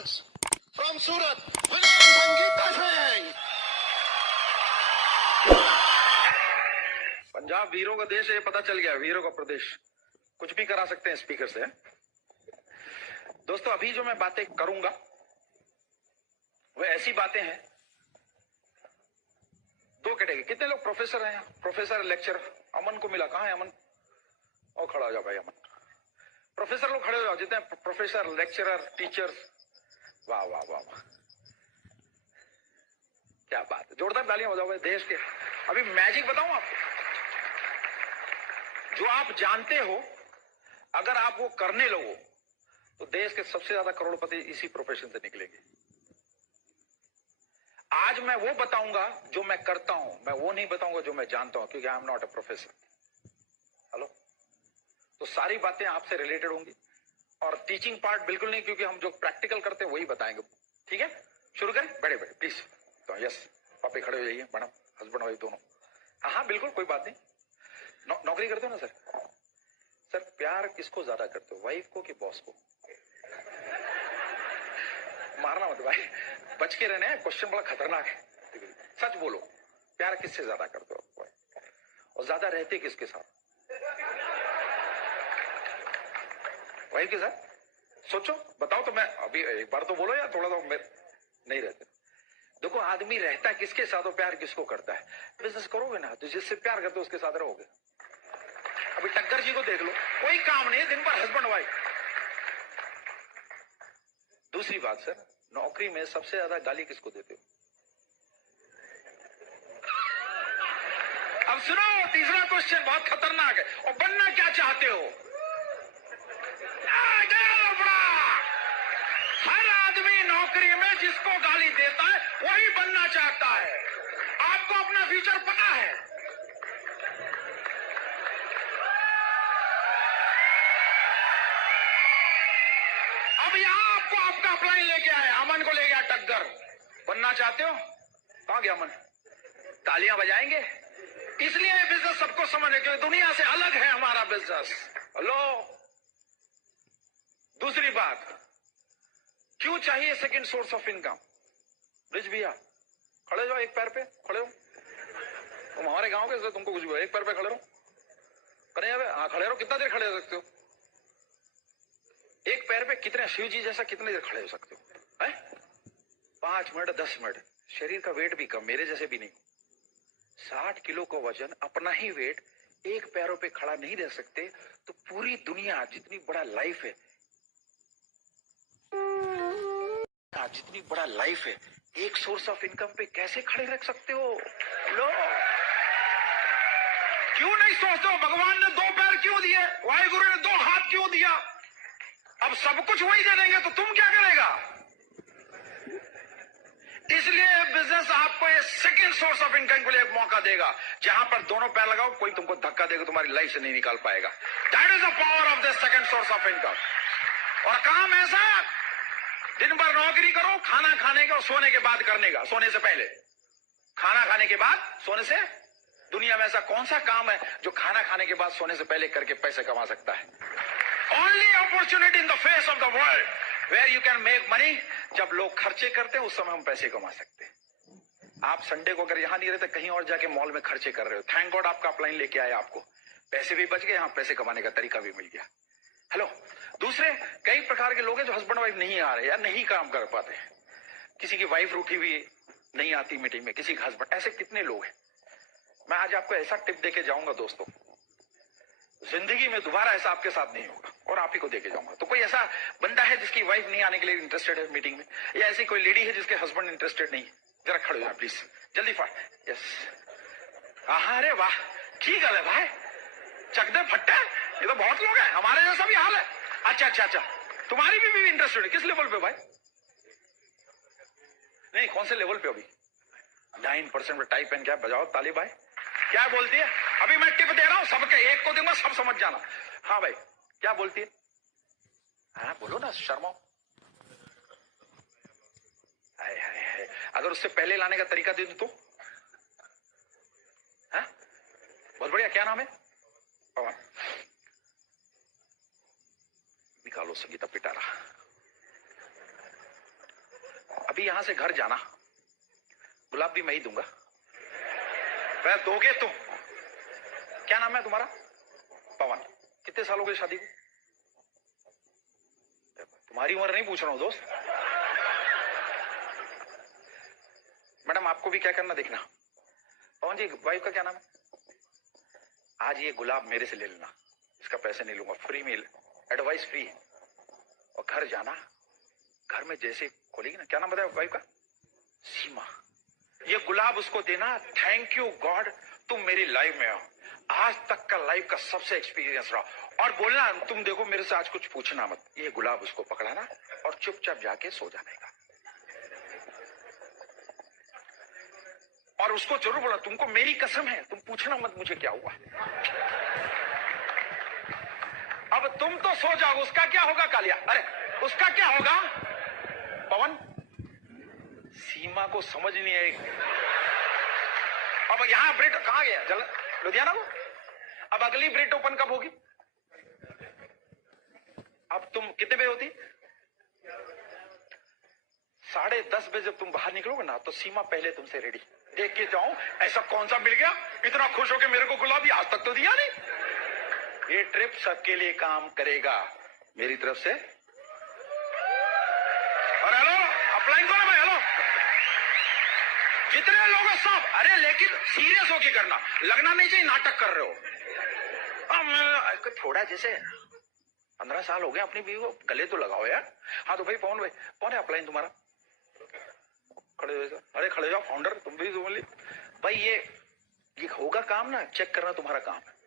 demands from Surat, William Sangeeta Singh. Punjab वीरों का देश है, ये पता चल गया, वीरों का प्रदेश। कुछ भी करा सकते हैं स्पीकर से। दोस्तों, अभी जो मैं बातें करूंगा वो ऐसी बातें हैं, दो कैटेगरी। कितने लोग प्रोफेसर हैं? Professor, lecturer. अमन को मिला, कहां है अमन? और खड़ा हो जाओ भाई अमन। प्रोफेसर लोग खड़े हो जाओ, जितने प्रोफेसर, लेक्चरर, टीचर्स। वाह वाह वाह वाह, क्या बात है, जोरदार तालियां बजाओ भाई देश के। अभी मैजिक बताऊं आपको, जो आप जानते हो, अगर आप वो करने लगो तो देश के सबसे ज्यादा करोड़पति इसी प्रोफेशन से निकलेंगे। आज मैं वो बताऊंगा जो मैं करता हूं, मैं वो नहीं बताऊंगा जो मैं जानता हूं, क्योंकि I am not a professor. Hello, तो सारी बातें आपसे रिलेटेड होंगी, और टीचिंग पार्ट बिल्कुल नहीं, क्योंकि हम जो प्रैक्टिकल करते हैं वही बताएंगे। ठीक है, शुरू करें? बड़े बड़े प्लीज। तो यस, पापे खड़े हो जाइए, मैडम, हस्बैंड वाइफ दोनों। हाँ बिल्कुल, कोई बात नहीं। नौकरी करते हो ना सर? सर, प्यार किसको ज्यादा करते हो, वाइफ को कि बॉस को? मारना मत भाई, बच के रहने, क्वेश्चन बड़ा खतरनाक है। सच बोलो, प्यार किससे ज्यादा करते हो, और ज्यादा रहते किसके साथ? वाइफ के साथ। सोचो, बताओ तो। मैं अभी एक बार तो बोलो यार, थोड़ा तो नहीं रहते। देखो, आदमी रहता किसके साथ और प्यार किसको करता है? बिजनेस करोगे ना तो जिससे प्यार करते हो उसके साथ रहोगे। अभी टक्कर जी को देख लो, कोई काम नहीं है, दिन भर हस्बैंड वाइफ। दूसरी बात सर, नौकरी में सबसे ज्यादा गाली किसको देते हो? अब सुनो, तीसरा क्वेश्चन बहुत खतरनाक है। और बनना क्या चाहते हो? हर आदमी नौकरी में जिसको गाली देता है वही बनना चाहता है। आपको अपना फ्यूचर पता है। अब यहां आपको आपका अप्लाई लेके आया, अमन को ले गया टक्कर। बनना चाहते हो? कहां गया अमन? तालियां बजाएंगे। इसलिए ये बिजनेस सबको समझ है, क्योंकि दुनिया से अलग है हमारा बिजनेस। हेलो, दूसरी बात, क्यों चाहिए second source of income? Bridge भैया खड़े जाओ, एक पैर पे खड़े हो। तुम हमारे गांव के, इसलिए तुमको कुछ भी, एक पैर पे खड़े रहो। करें हाँ, खड़े रहो। कितना देर खड़े हो सकते हो? एक पैर पे कितने, शिव जी जैसा कितनी देर खड़े हो सकते हो? 5 मिनट, 10 मिनट। शरीर का वेट भी कम, मेरे जैसे भी नहीं। 60 किलो का वजन, अपना ही वेट, एक पैरों पे खड़ा नहीं रह सकते, तो पूरी दुनिया जितनी बड़ा लाइफ है, जितनी बड़ा लाइफ है, एक सोर्स ऑफ इनकम पे कैसे खड़े रख सकते हो? लो, क्यों नहीं सोचते हो? भगवान ने 2 पैर क्यों दिए? वाहिगुरु ने 2 हाथ क्यों दिया? अब सब कुछ वही दे देंगे तो तुम क्या करेगा? इसलिए बिजनेस आपको ये सेकंड सोर्स ऑफ इनकम के लिए एक मौका देगा, जहां पर दोनों पैर लगाओ, कोई तुमको धक्का देगा, तुम्हारी लाइफ से नहीं निकाल पाएगा। That is the power of the second source of income. और काम ऐसा, दिन भर नौकरी करो, खाना खाने का और सोने के बाद करने का। सोने से पहले, खाना खाने के बाद, सोने से। दुनिया में ऐसा कौन सा काम है जो खाना खाने के बाद सोने से पहले करके पैसे कमा सकता है? Only opportunity in the face of the world where you can make money. जब लोग खर्चे करते हैं उस समय हम पैसे कमा सकते हैं। आप संडे को अगर यहां नहीं रहते, कहीं और जाके मॉल में खर्चे कर रहे हो, थैंक गॉड आपका अपलाइन लेके आया, आपको पैसे भी बच गए, यहां पैसे कमाने का तरीका भी मिल गया। हेलो, दूसरे कई प्रकार के लोग हैं जो हस्बैंड वाइफ नहीं आ रहे या नहीं काम कर पाते। किसी की वाइफ रूठी हुई नहीं आती मीटिंग में, किसी का हस्बैंड, ऐसे कितने लोग हैं। मैं आज आपको ऐसा टिप देके जाऊंगा दोस्तों, जिंदगी में दोबारा ऐसा आपके साथ नहीं होगा, और आप ही को देके जाऊंगा। तो कोई ऐसा बंदा है जिसकी वाइफ नहीं आने के लिए इंटरेस्टेड है मीटिंग में, या ऐसी कोई लेडी है जिसके हस्बैंड इंटरेस्टेड नहीं है? जरा खड़े हो जाए प्लीज, जल्दी फाट। यस, अरे वाह, ठीक है भाई, चकदे फट्टे, ये तो बहुत लोग हैं, हमारे जैसा भी हाल है। अच्छा अच्छा अच्छा, तुम्हारी भी इंटरेस्टेड है? किस लेवल पे भाई? नहीं, कौन से लेवल पे? अभी 9% पे टाइप एंड क्या बजाओ ताली भाई। क्या बोलती है? अभी मैं टिप दे रहा हूं, सबके एक को दूंगा, सब समझ जाना। हाँ भाई, क्या बोलती है? हाँ बोलो ना, शर्माओ। हाय हाय हाय, अगर उससे पहले लाने का तरीका दे दूं तो? हाँ, बहुत बढ़िया। क्या नाम है? पवन। निकालो संगीता पिटारा। अभी यहां से घर जाना, गुलाब भी मैं ही दूंगा। वह दोगे तुम? क्या नाम है तुम्हारा? पवन। कितने साल हो गए शादी को? तुम्हारी उम्र नहीं पूछ रहा हूं दोस्त। मैडम आपको भी क्या करना देखना। पवन जी वाइफ का क्या नाम है? आज ये गुलाब मेरे से ले लेना, इसका पैसे नहीं लूंगा, फ्री में, एडवाइस फ्री। और घर जाना, घर में जैसे खोलेगी ना, क्या नाम बताया वाइफ का? सीमा। ये गुलाब उसको देना, थैंक यू गॉड तुम मेरी लाइफ में हो, आज तक का लाइफ का सबसे एक्सपीरियंस रहा। और बोलना तुम देखो मेरे से आज कुछ पूछना मत, ये गुलाब उसको पकड़ाना और चुपचाप जाके सो जाने का। और उसको जरूर बोला तुमको मेरी कसम है, तुम पूछना मत मुझे क्या हुआ। अब तुम तो सो जाओ, उसका क्या होगा कालिया? अरे उसका क्या होगा? पवन, सीमा को समझ नहीं आई। अब यहां ब्रेड कहां गया? जल लुधियाना को। अब अगली ब्रेड ओपन कब होगी? अब तुम कितने बजे होती? 10:30 बजे जब तुम बाहर निकलोगे ना, तो सीमा पहले तुमसे रेडी। देख के जाऊं ऐसा कौन सा मिल गया इतना खुश होके मेरे को गुलाबी, आज तक तो दिया नहीं। ये ट्रिप सबके लिए काम करेगा मेरी तरफ से। और हेलो अप्लाई करो भाई, हेलो जितने लोग हैं सब। अरे लेकिन सीरियस होके करना, लगना नहीं चाहिए नाटक कर रहे हो। थोड़ा जैसे 15 साल हो गए अपनी बीवी को, गले तो लगाओ यार। हाँ तो भाई पवन भाई, कौन है अप्लाई तुम्हारा? खड़े हो जाओ, अरे खड़े जाओ फाउंडर, तुम भी बोली भाई ये होगा काम ना, चेक करना तुम्हारा काम है।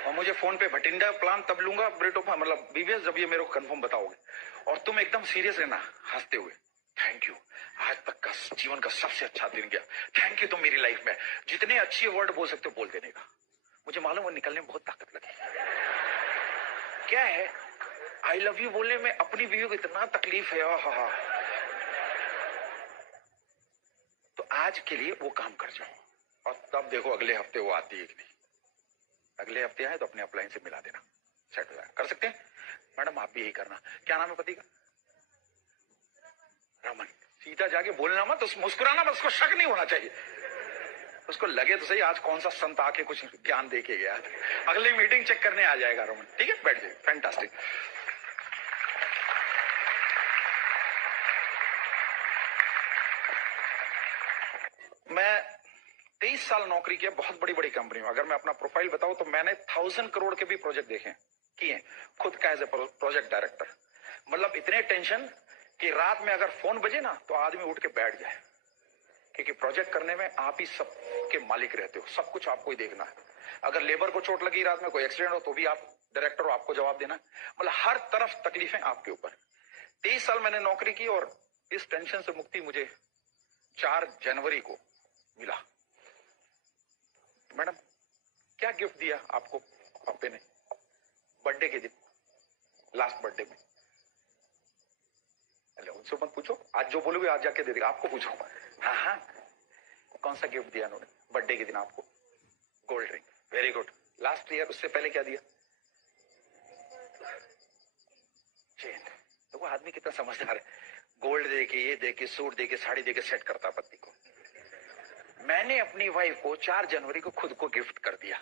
और मुझे फोन पे भटिंडा प्लान तब लूंगा ब्रेटो मतलब बीबीएस जब ये मेरे को कंफर्म बताओगे। और तुम एकदम सीरियस रहना हंसते हुए, थैंक यू आज तक का जीवन का सबसे अच्छा दिन गया, थैंक यू तुम मेरी लाइफ में। जितने अच्छे वर्ड बोल सकते हो बोल देने का। मुझे मालूम है निकलने में बहुत ताकत लगी। क्या है आई लव यू बोलने में अपनी बीवी को इतना तकलीफ है। हा तो आज के लिए वो काम कर जाओ, और तब देखो अगले हफ्ते वो आती है कि नहीं। अगले हफ्ते आए तो अपने अप्लाई से मिला देना, सेट हो जाएगा। कर सकते हैं मैडम, आप भी यही करना। क्या नाम है पति का? रमन। सीधा जाके बोलना मत, मुस्कुराना मत, उसको शक नहीं होना चाहिए। उसको लगे तो सही आज कौन सा संत आके कुछ ज्ञान दे के गया। अगली मीटिंग चेक करने आ जाएगा रमन, ठीक है? बैठ जाइए, फैंटास्टिक। मैं 23 साल नौकरी किया बहुत बड़ी बड़ी कंपनी में। अगर मैं अपना प्रोफाइल बताऊं तो मैंने 1000 करोड़ के भी प्रोजेक्ट देखे किए खुद का एज ए प्रोजेक्ट डायरेक्टर। मतलब इतने टेंशन कि रात में अगर फोन बजे ना तो आदमी उठ के बैठ जाए, क्योंकि प्रोजेक्ट करने में आप ही सब के मालिक रहते हो, सब कुछ आपको ही देखना है। अगर लेबर को चोट लगी रात में, कोई एक्सीडेंट हो तो भी आप डायरेक्टर हो, आपको जवाब देना। मतलब हर तरफ तकलीफें आपके ऊपर। 23 साल मैंने नौकरी की और इस टेंशन से मुक्ति मुझे 4 जनवरी को मिला। मैडम क्या गिफ्ट दिया आपको पापे ने बर्थडे के दिन, लास्ट बर्थडे में? उनसे मत पूछो, आज जो बोलोगे आज जाके दे देगा। आपको पूछो। हाँ कौन सा गिफ्ट दिया उन्होंने बर्थडे के दिन आपको? Gold ring. Very good. Last year उससे पहले क्या दिया? चेन। तो वो आदमी कितना समझदार है, गोल्ड दे के, ये दे के, सूट दे के, साड़ी दे के सेट करता पति को। मैंने अपनी वाइफ को 4 जनवरी को खुद को गिफ्ट कर दिया।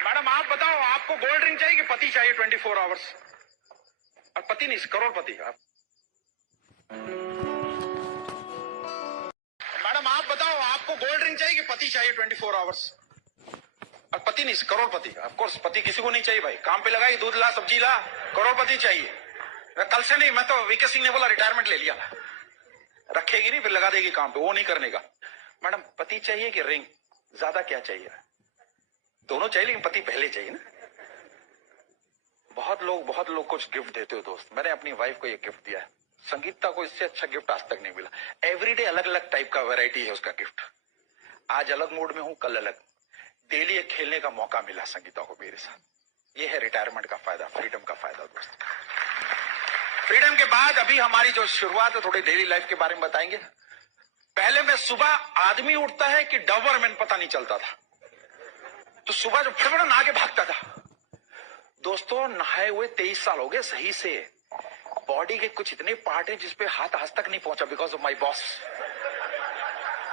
मैडम आप बताओ, आपको गोल्ड रिंग चाहिए कि पति चाहिए 24 आवर्स? और पति नहीं, करोड़पति आप। मैडम आप बताओ, आपको गोल्ड रिंग चाहिए कि पति चाहिए 24 आवर्स? और पति नहीं, करोड़पति। ऑफ कोर्स पति किसी को नहीं चाहिए भाई, काम पे लगाई, दूध ला, सब्जी ला, करोड़पति चाहिए। कल से नहीं, मैं तो वीके सिंह ने बोला रिटायरमेंट ले लिया। रखेगी नहीं फिर लगा देगी काम पे, वो नहीं करने का। मैडम पति चाहिए कि रिंग? ज्यादा क्या चाहिए? दोनों चाहिए, लेकिन पति पहले चाहिए ना। बहुत लोग कुछ गिफ्ट देते हो दोस्त, मैंने अपनी वाइफ को ये गिफ्ट दिया है। संगीता को इससे अच्छा गिफ्ट आज तक नहीं मिला। एवरीडे अलग अलग टाइप का वैरायटी है उसका गिफ्ट। आज अलग मूड में हूं, कल अलग। डेली एक खेलने का मौका मिला संगीता को मेरे साथ। ये है रिटायरमेंट का फायदा, फ्रीडम का फायदा दोस्त। फ्रीडम के बाद अभी हमारी जो शुरुआत है, थोड़ी डेली लाइफ के बारे में बताएंगे। पहले में सुबह आदमी उठता है कि डॉबरमैन पता नहीं चलता था, तो सुबह जो फटफट नहा के भागता था। दोस्तों नहाए हुए 23 साल हो गए सही से। बॉडी के कुछ इतने पार्ट हैं जिसपे हाथ आज तक नहीं पहुंचा बिकॉज ऑफ माई बॉस।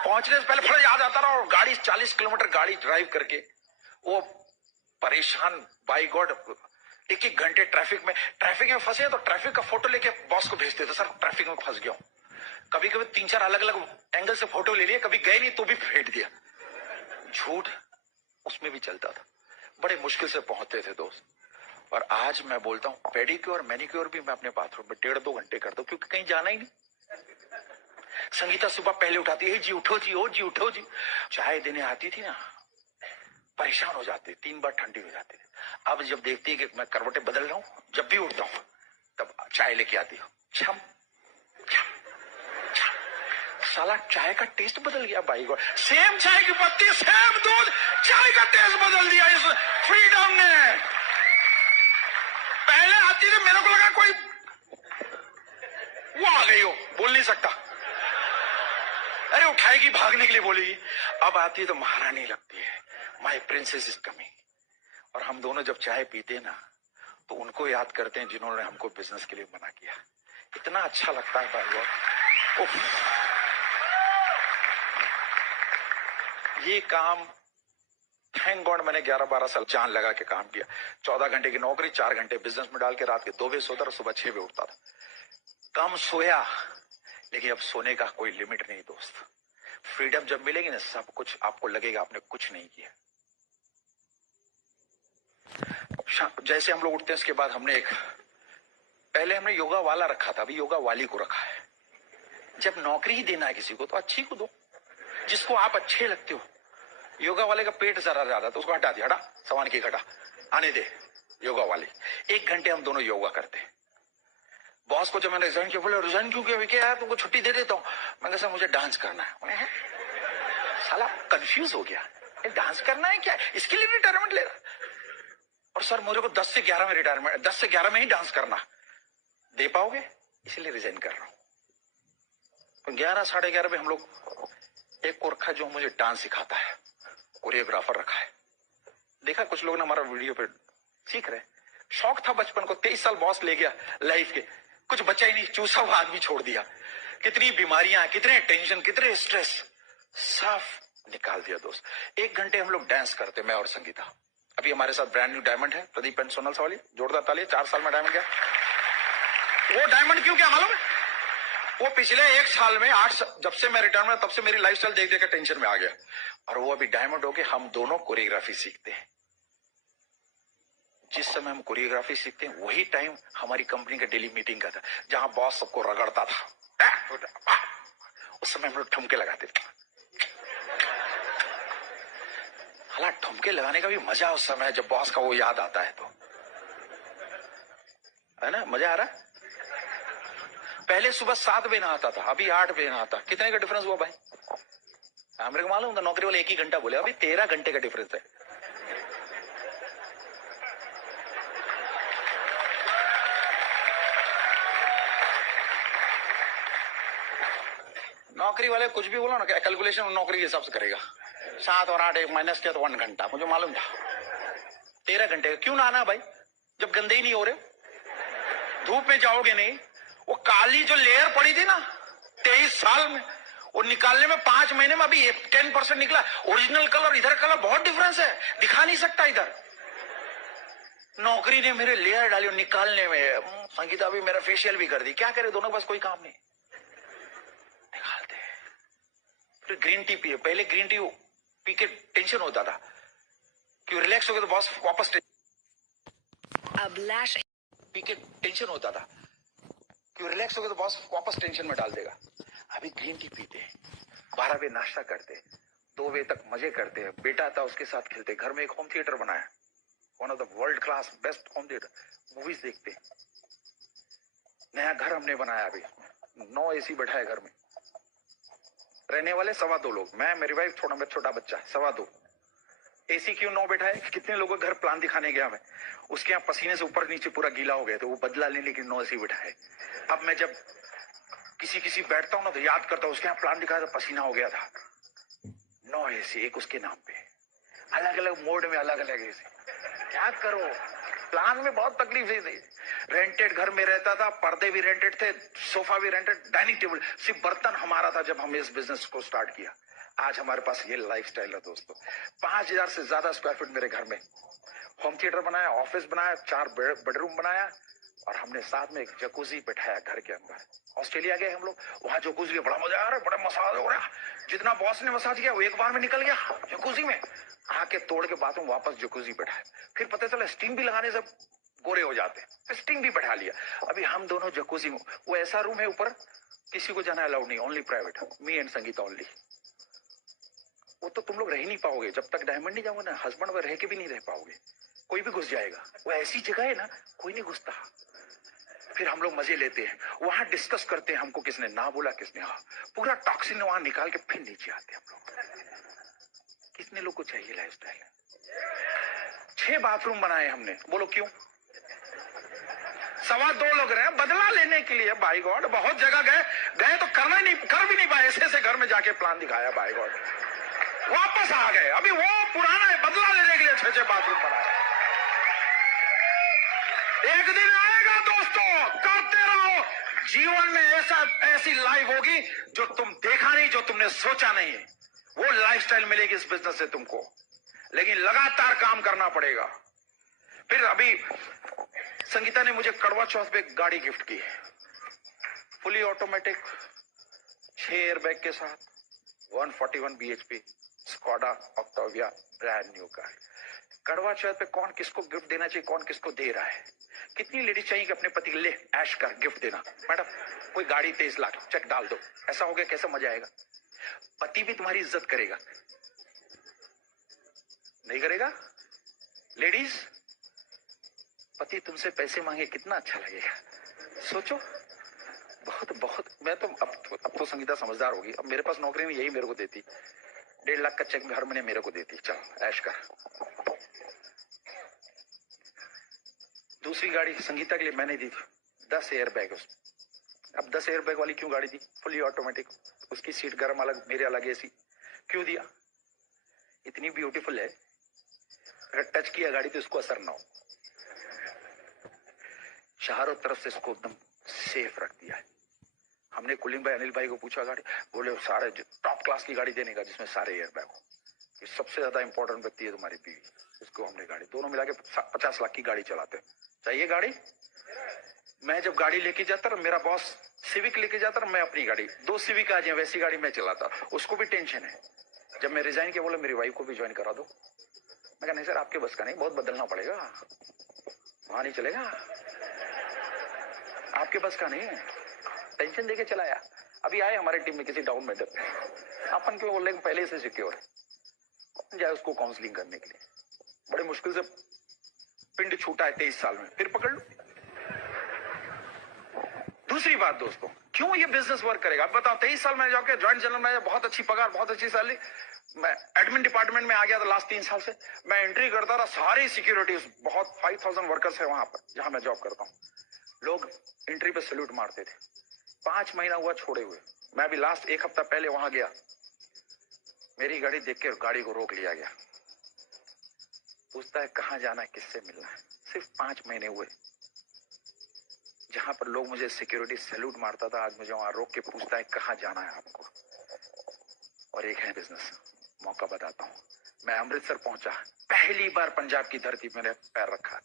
पहुंचने से पहले थोड़ा याद आता रहा, और गाड़ी 40 किलोमीटर गाड़ी ड्राइव करके वो परेशान, बाई गॉड, एक एक घंटे ट्रैफिक में फंसे तो ट्रैफिक का फोटो लेके बॉस को भेजते थे, सर ट्रैफिक में फंस गया हूं। कभी कभी 3-4 अलग अलग एंगल से फोटो ले लिए, कभी गए नहीं तो भी फेंक दिया। झूठ उसमें भी चलता था, बड़े मुश्किल से पहुंचते थे दोस्त। और आज मैं बोलता हूं पेडिक्योर मैनिक्योर भी मैं अपने बाथरूम में 1.5-2 घंटे करता हूं, क्योंकि कहीं जाना ही नहीं। संगीता सुबह पहले उठाती है, जी उठो जी, ओ जी उठो जी। चाय देने आती थी ना, परेशान हो जाती, 3 बार ठंडी हो जाती थी। अब जब देखती है कि मैं करवटें बदल रहा हूं, जब भी उठता हूं तब चाय लेके आती हूं। छम छम छम, साला चाय का टेस्ट बदल गया भाई को। सेम चाय की पत्ती, सेम दूध, चाय का टेस्ट बदल दिया इस फ्रीडम ने। पहले आती थी, मेरे को लगा कोई वो आ गई हो, बोल नहीं सकता, अरे उठाएगी भागने के लिए बोलेगी। अब आती है तो महारानी लगती है, माई प्रिंसेस इज कमिंग। और हम दोनों जब चाय पीते ना तो उनको याद करते हैं जिन्होंने हमको बिजनेस के लिए मना किया। इतना अच्छा लगता है भाई। ये काम थैंक गॉड मैंने 11-12 साल जान लगा के काम किया। 14 घंटे की नौकरी, 4 घंटे बिजनेस में डाल के रात के 2 बजे सोता और सुबह 6 बजे उठता था। कम सोया, लेकिन अब सोने का कोई लिमिट नहीं दोस्त। फ्रीडम जब मिलेगी ना, सब कुछ आपको लगेगा आपने कुछ नहीं किया। जैसे हम लोग उठते हैं उसके बाद पहले हमने योगा वाला रखा था, अभी योगा वाली को रखा है। जब नौकरी ही देना है किसी को तो अच्छी को दो, जिसको आप अच्छे लगते हो। योगा वाले का पेट जरा ज्यादा तो उसको हटा दिया, हटा सामान की घटा, आने दे योगा वाले। 1 घंटे हम दोनों योगा करते हैं। बॉस को जब मैंने रिजाइन किया, बोले रिजाइन क्यों किया? क्या यार तुमको छुट्टी दे देता हूँ। मैंने कहा मुझे डांस करना है। साला कंफ्यूज हो गया, डांस करना है क्या, इसके लिए रिटायरमेंट ले रहा? और सर मेरे को 10 से 11 में रिटायरमेंट, 10 से 11 में ही डांस करना, दे पाओगे? इसलिए रिजाइन कर रहा हूं। तो 11-11:30 पे हम लोग एक को रखा जो मुझे डांस सिखाता है, कोरियोग्राफर रखा है। देखा कुछ लोग ना हमारा वीडियो पे सीख रहे। शौक था बचपन को, 23 साल बॉस ले गया लाइफ के, कुछ बचा ही नहीं, चूसा हुआ आदमी छोड़ दिया। कितनी बीमारियां, कितने टेंशन, कितने स्ट्रेस, साफ निकाल दिया दोस्त। 1 घंटे हम लोग डांस करते, मैं और संगीता। अभी हमारे साथ ब्रांड न्यू डायमंड है, प्रदीप एंड सोनल सवाली, जोरदार ताली। 4 साल में डायमंड गया। वो डायमंड क्यों क्या मालूम है? वो पिछले 1 साल में जब से मैं रिटायरमेंट तब से मेरी लाइफस्टाइल देख देकर टेंशन में आ गया। और वो अभी डायमंड हो के हम दोनों कोरियोग्राफी सीखते हैं। जिस समय हम कोरियोग्राफी सीखते हैं वही टाइम हमारी कंपनी का डेली मीटिंग का था, जहां बॉस सबको रगड़ता था। उस समय हम लोग ठुमके लगाते थे। हालांकि ठुमके लगाने का भी मजा उस समय, जब बॉस का वो याद आता है तो, है ना, मजा आ रहा। पहले सुबह 7 बजे नहाता था, अभी 8 बजे नहाता। कितने का डिफरेंस हुआ भाई? मेरे को मालूम था, नौकरी वाले 1 ही घंटा बोले, अभी 13 घंटे का डिफरेंस है। नौकरी वाले कुछ भी बोलो ना, कैलकुलेशन नौकरी के हिसाब से करेगा। 7 और 8 एक माइनस किया तो 1 घंटा, मुझे मालूम था। 13 घंटे क्यों नहाना भाई, जब गंदे ही नहीं हो रहे, धूप में जाओगे नहीं। वो काली जो लेयर पड़ी थी ना 23 साल में, वो निकालने में 5 महीने में अभी 10% निकला। ओरिजिनल कलर इधर कलर बहुत डिफरेंस है, दिखा नहीं सकता इधर। नौकरी ने मेरे लेयर डाली निकालने में। संगीता भी मेरा फेशियल भी कर दी, क्या करे, दोनों के पास कोई काम नहीं, निकालते। फिर ग्रीन टी पिए, पहले ग्रीन टी पी के टेंशन होता था कि रिलैक्स हो गया तो बॉस वापस अब लैश पी के टेंशन होता था कि रिलैक्स हो गया तो बॉस वापस टेंशन में डाल देगा। अभी ग्रीन टी पीते हैं, 12 बजे नाश्ता करते, 2 बजे तक मजे करते हैं। बेटा था उसके साथ खेलते, घर में एक होम थिएटर बनाया, one of the world class best home theatre. Movies देखते, नया घर हमने बनाया, अभी 9 एसी बैठा है घर में, रहने वाले 2.25 लोग, मैं, मेरी वाइफ, छोटा बच्चा, 2.25। एसी क्यों 9 बैठा है? कितने लोगों का घर प्लान दिखाने गया मैं, उसके यहाँ पसीने से ऊपर नीचे पूरा गीला हो गया, तो वो बदला लेने के 9 एसी बैठा है। अब मैं जब किसी बैठता हूँ ना तो याद करता हूँ, उसके यहाँ प्लान दिखाया तो पसीना हो गया था। 9 एसी एक उसके नाम पे, अलग अलग मोड में अलग अलग एसी। क्या करो, प्लान में बहुत तकलीफ थी। रेंटेड घर में रहता था, पर्दे भी रेंटेड थे, सोफा भी रेंटेड, डाइनिंग टेबल, सिर्फ बर्तन हमारा था जब हमने इस बिजनेस को स्टार्ट किया। आज हमारे पास ये लाइफस्टाइल है दोस्तों। 5000 से ज्यादा स्क्वायर फीट मेरे घर में होम थिएटर बनाया, ऑफिस बनाया, 4 बेडरूम बनाया, और हमने साथ में एक जकूजी बैठाया घर के अंदर। ऑस्ट्रेलिया गए हम लोग, वहां जकूजी में बड़ा मजा आ रहा है, बड़ा मसाज हो रहा है। जितना बॉस ने मसाज किया वो एक बार में निकल गया जकूजी में। आके तोड़ के बाथरूम वापस जकूजी बैठाया। फिर पता चला स्टीम भी लगाने से गोरे हो जाते हैं, स्टीम भी बैठा लिया। अभी हम दोनों जकूजी में, वो ऐसा रूम है ऊपर, किसी को जाना अलाउड नहीं, only private, me and Sangeeta only. वो तो तुम लोग रह ही नहीं पाओगे जब तक डायमंड नहीं जाओगे ना, हस्बैंड में रह के भी नहीं रह पाओगे, कोई भी घुस जाएगा। वो ऐसी जगह है ना, कोई नहीं घुसता। फिर हम लोग मजे लेते हैं, वहां डिस्कस करते हैं हमको किसने ना बोला, किसने हाँ, पूरा टॉक्सिन वहां निकाल के फिर नीचे आते हैं हम लोग। कितने लोग को चाहिए लाइफस्टाइल? 6 बाथरूम बनाए हमने, बोलो क्यों? 2.25 लोग रहे, बदला लेने के लिए। बाय गॉड, बहुत जगह गए तो करना नहीं, कर भी नहीं पाए। ऐसे घर में जाके प्लान दिखाया, बाय गॉड वापस आ गए। अभी वो पुराना है, बदला लेने के लिए 6 बाथरूम बनाया। एक दिन आएगा दोस्तों, करते रहो। जीवन में ऐसी लाइफ होगी जो तुम देखा नहीं, जो तुमने सोचा नहीं है, वो लाइफस्टाइल मिलेगी इस बिजनेस से तुमको। लेकिन लगातार काम करना पड़ेगा। फिर अभी संगीता ने मुझे कड़वा चौथ पे गाड़ी गिफ्ट की, फुली ऑटोमेटिक, 6 एयरबैग के साथ, 141 BHP Skoda Octavia, brand new car. कड़वा चौथ पे कौन किसको गिफ्ट देना चाहिए, कौन किसको दे रहा है? कितनी लेडीज चाहिए कि अपने पति के ले ऐश कर गिफ्ट देना? मैडम कोई गाड़ी 23 लाख चेक डाल दो, ऐसा हो गया कैसा मजा आएगा? पति भी तुम्हारी इज्जत करेगा, नहीं करेगा? लेडीज, पति तुमसे पैसे मांगे कितना अच्छा लगेगा, सोचो। बहुत बहुत, मैं तो अब तो संगीता समझदार होगी। अब मेरे पास नौकरी में यही मेरे को देती, 1.5 लाख का चेक हर महीने मेरे को देती, चल ऐश कर। दूसरी गाड़ी संगीता के लिए मैंने दी थी, 10 एयरबैग उसमें। अब 10 एयरबैग वाली क्यों गाड़ी दी? फुली ऑटोमेटिक, उसकी सीट गर्म अलग, मेरे अलग एसी। क्यों दिया? इतनी ब्यूटीफुल है, अगर टच किया गाड़ी तो इसको असर ना हो। चारों तरफ से इसको एकदम सेफ रख दिया है हमने। कुलिंग भाई, अनिल भाई को पूछा गाड़ी, बोले सारे टॉप क्लास की गाड़ी देने का जिसमें सारे एयरबैग हो। ये सबसे ज्यादा इंपॉर्टेंट व्यक्ति है तुम्हारी बीवी, इसको हमने गाड़ी, दोनों मिला के 50 लाख की गाड़ी चलाते। चाहिए गाड़ी? मैं जब गाड़ी लेके जाता था, मेरा बॉस सिविक लेके जाता था, मैं अपनी गाड़ी, 2 सिविक आ जाए वैसी गाड़ी मैं चलाता। उसको भी टेंशन है। जब मैं रिजाइन किया, बोला मेरी वाइफ को भी ज्वाइन करा दो। मैं कहा नहीं सर, आपके बस का नहीं, बहुत बदलना पड़ेगा, वहां नहीं चलेगा, आपके बस का नहीं है। टेंशन देके चलाया। अभी आए हमारे टीम में किसी डाउन में, अपन क्यों बोल रहे पहले से सिक्योर है, जाए उसको काउंसलिंग करने के लिए। बड़े मुश्किल से पिंड छूटा है 23 साल में, फिर पकड़ लो। दूसरी बात दोस्तों, क्यों ये बिजनेस वर्क करेगा? अब बताओ, 23 साल में जाके ज्वाइंट जनरल मैनेजर, बहुत अच्छी पगार, बहुत अच्छी सैलरी। मैं एडमिन डिपार्टमेंट में आ गया था लास्ट 3 साल से। मैं एंट्री करता था, सारी सिक्योरिटी, बहुत 5000 वर्कर्स है वहां पर जहां मैं जॉब करता हूँ। लोग एंट्री पे सैल्यूट मारते थे। 5 महीना हुआ छोड़े हुए। मैं अभी लास्ट 1 हफ्ता पहले वहां गया, मेरी गाड़ी देख के गाड़ी को रोक लिया गया। पूछता है कहां जाना है, किससे मिलना है? सिर्फ 5 महीने हुए। जहां पर लोग मुझे सिक्योरिटी सैल्यूट मारता था, आज मुझे वहां रोक के पूछता है कहां जाना है आपको। और एक है बिजनेस, मौका बताता हूं। मैं अमृतसर पहुंचा, पहली बार पंजाब की धरती पर पैर रखा,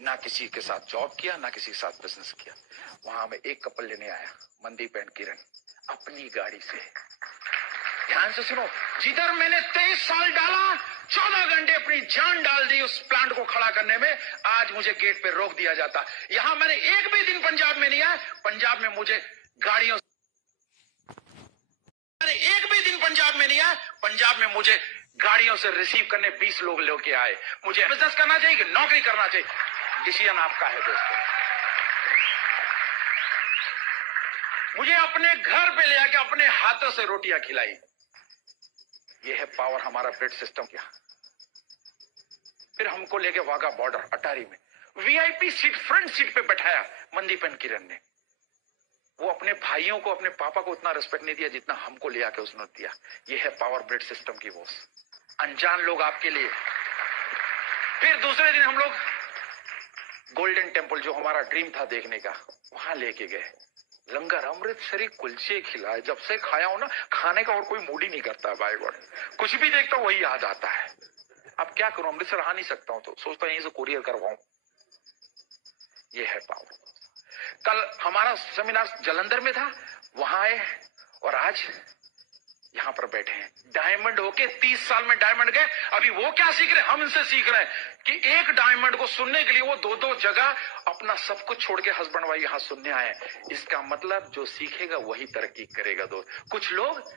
ना किसी के साथ जॉब किया, ना किसी के साथ बिजनेस किया। वहां मैं एक कपल लेने आया, मनदीप एंड किरण, अपनी गाड़ी से। ध्यान से सुनो, जिधर मैंने 23 साल डाला, 14 घंटे अपनी जान डाल दी उस प्लांट को खड़ा करने में, आज मुझे गेट पे रोक दिया जाता। यहां मैंने एक भी दिन पंजाब में नहीं आया, पंजाब में मुझे गाड़ियों, एक भी दिन पंजाब में नहीं आया, पंजाब में मुझे गाड़ियों से रिसीव करने 20 लोग लेके आए। मुझे बिजनेस करना चाहिए कि नौकरी करना चाहिए, डिसीजन आपका है दोस्तों। मुझे अपने घर पे ले आके अपने हाथों से रोटियां खिलाई। ये है पावर हमारा ब्रिड सिस्टम का। फिर हमको लेके वाघा बॉर्डर अटारी में वीआईपी सीट, फ्रंट सीट पे बैठाया मनदीप एंड किरण ने। वो अपने भाइयों को, अपने पापा को उतना रिस्पेक्ट नहीं दिया जितना हमको ले आके उसने दिया। ये है पावर ब्रिड सिस्टम की वॉस। अनजान लोग आपके लिए। फिर दूसरे दिन हम लोग गोल्डन टेम्पल जो हमारा ड्रीम था देखने का, वहां लेके गए। लंगर अमृतसरी कुलचे खिलाए, जब से खाया हूं ना खाने का और कोई मूड ही नहीं करता है बाय गॉड। कुछ भी देखता हूं वही याद आता है। अब क्या करूं, अमृतसर आ नहीं सकता हूं तो सोचता हूं यहीं से कुरियर करवाऊं। ये है पावर। कल हमारा सेमिनार जलंधर में था, वहां आए और आज यहां पर बैठे हैं। डायमंड होके 30 साल में डायमंड गए, अभी वो क्या सीख रहे हैं, हम इनसे सीख रहे हैं कि एक डायमंड को सुनने के लिए वो दो जगह अपना सब कुछ छोड़ के हस्बैंड वाइफ यहां सुनने आए। इसका मतलब जो सीखेगा वही तरक्की करेगा दोस्त। कुछ लोग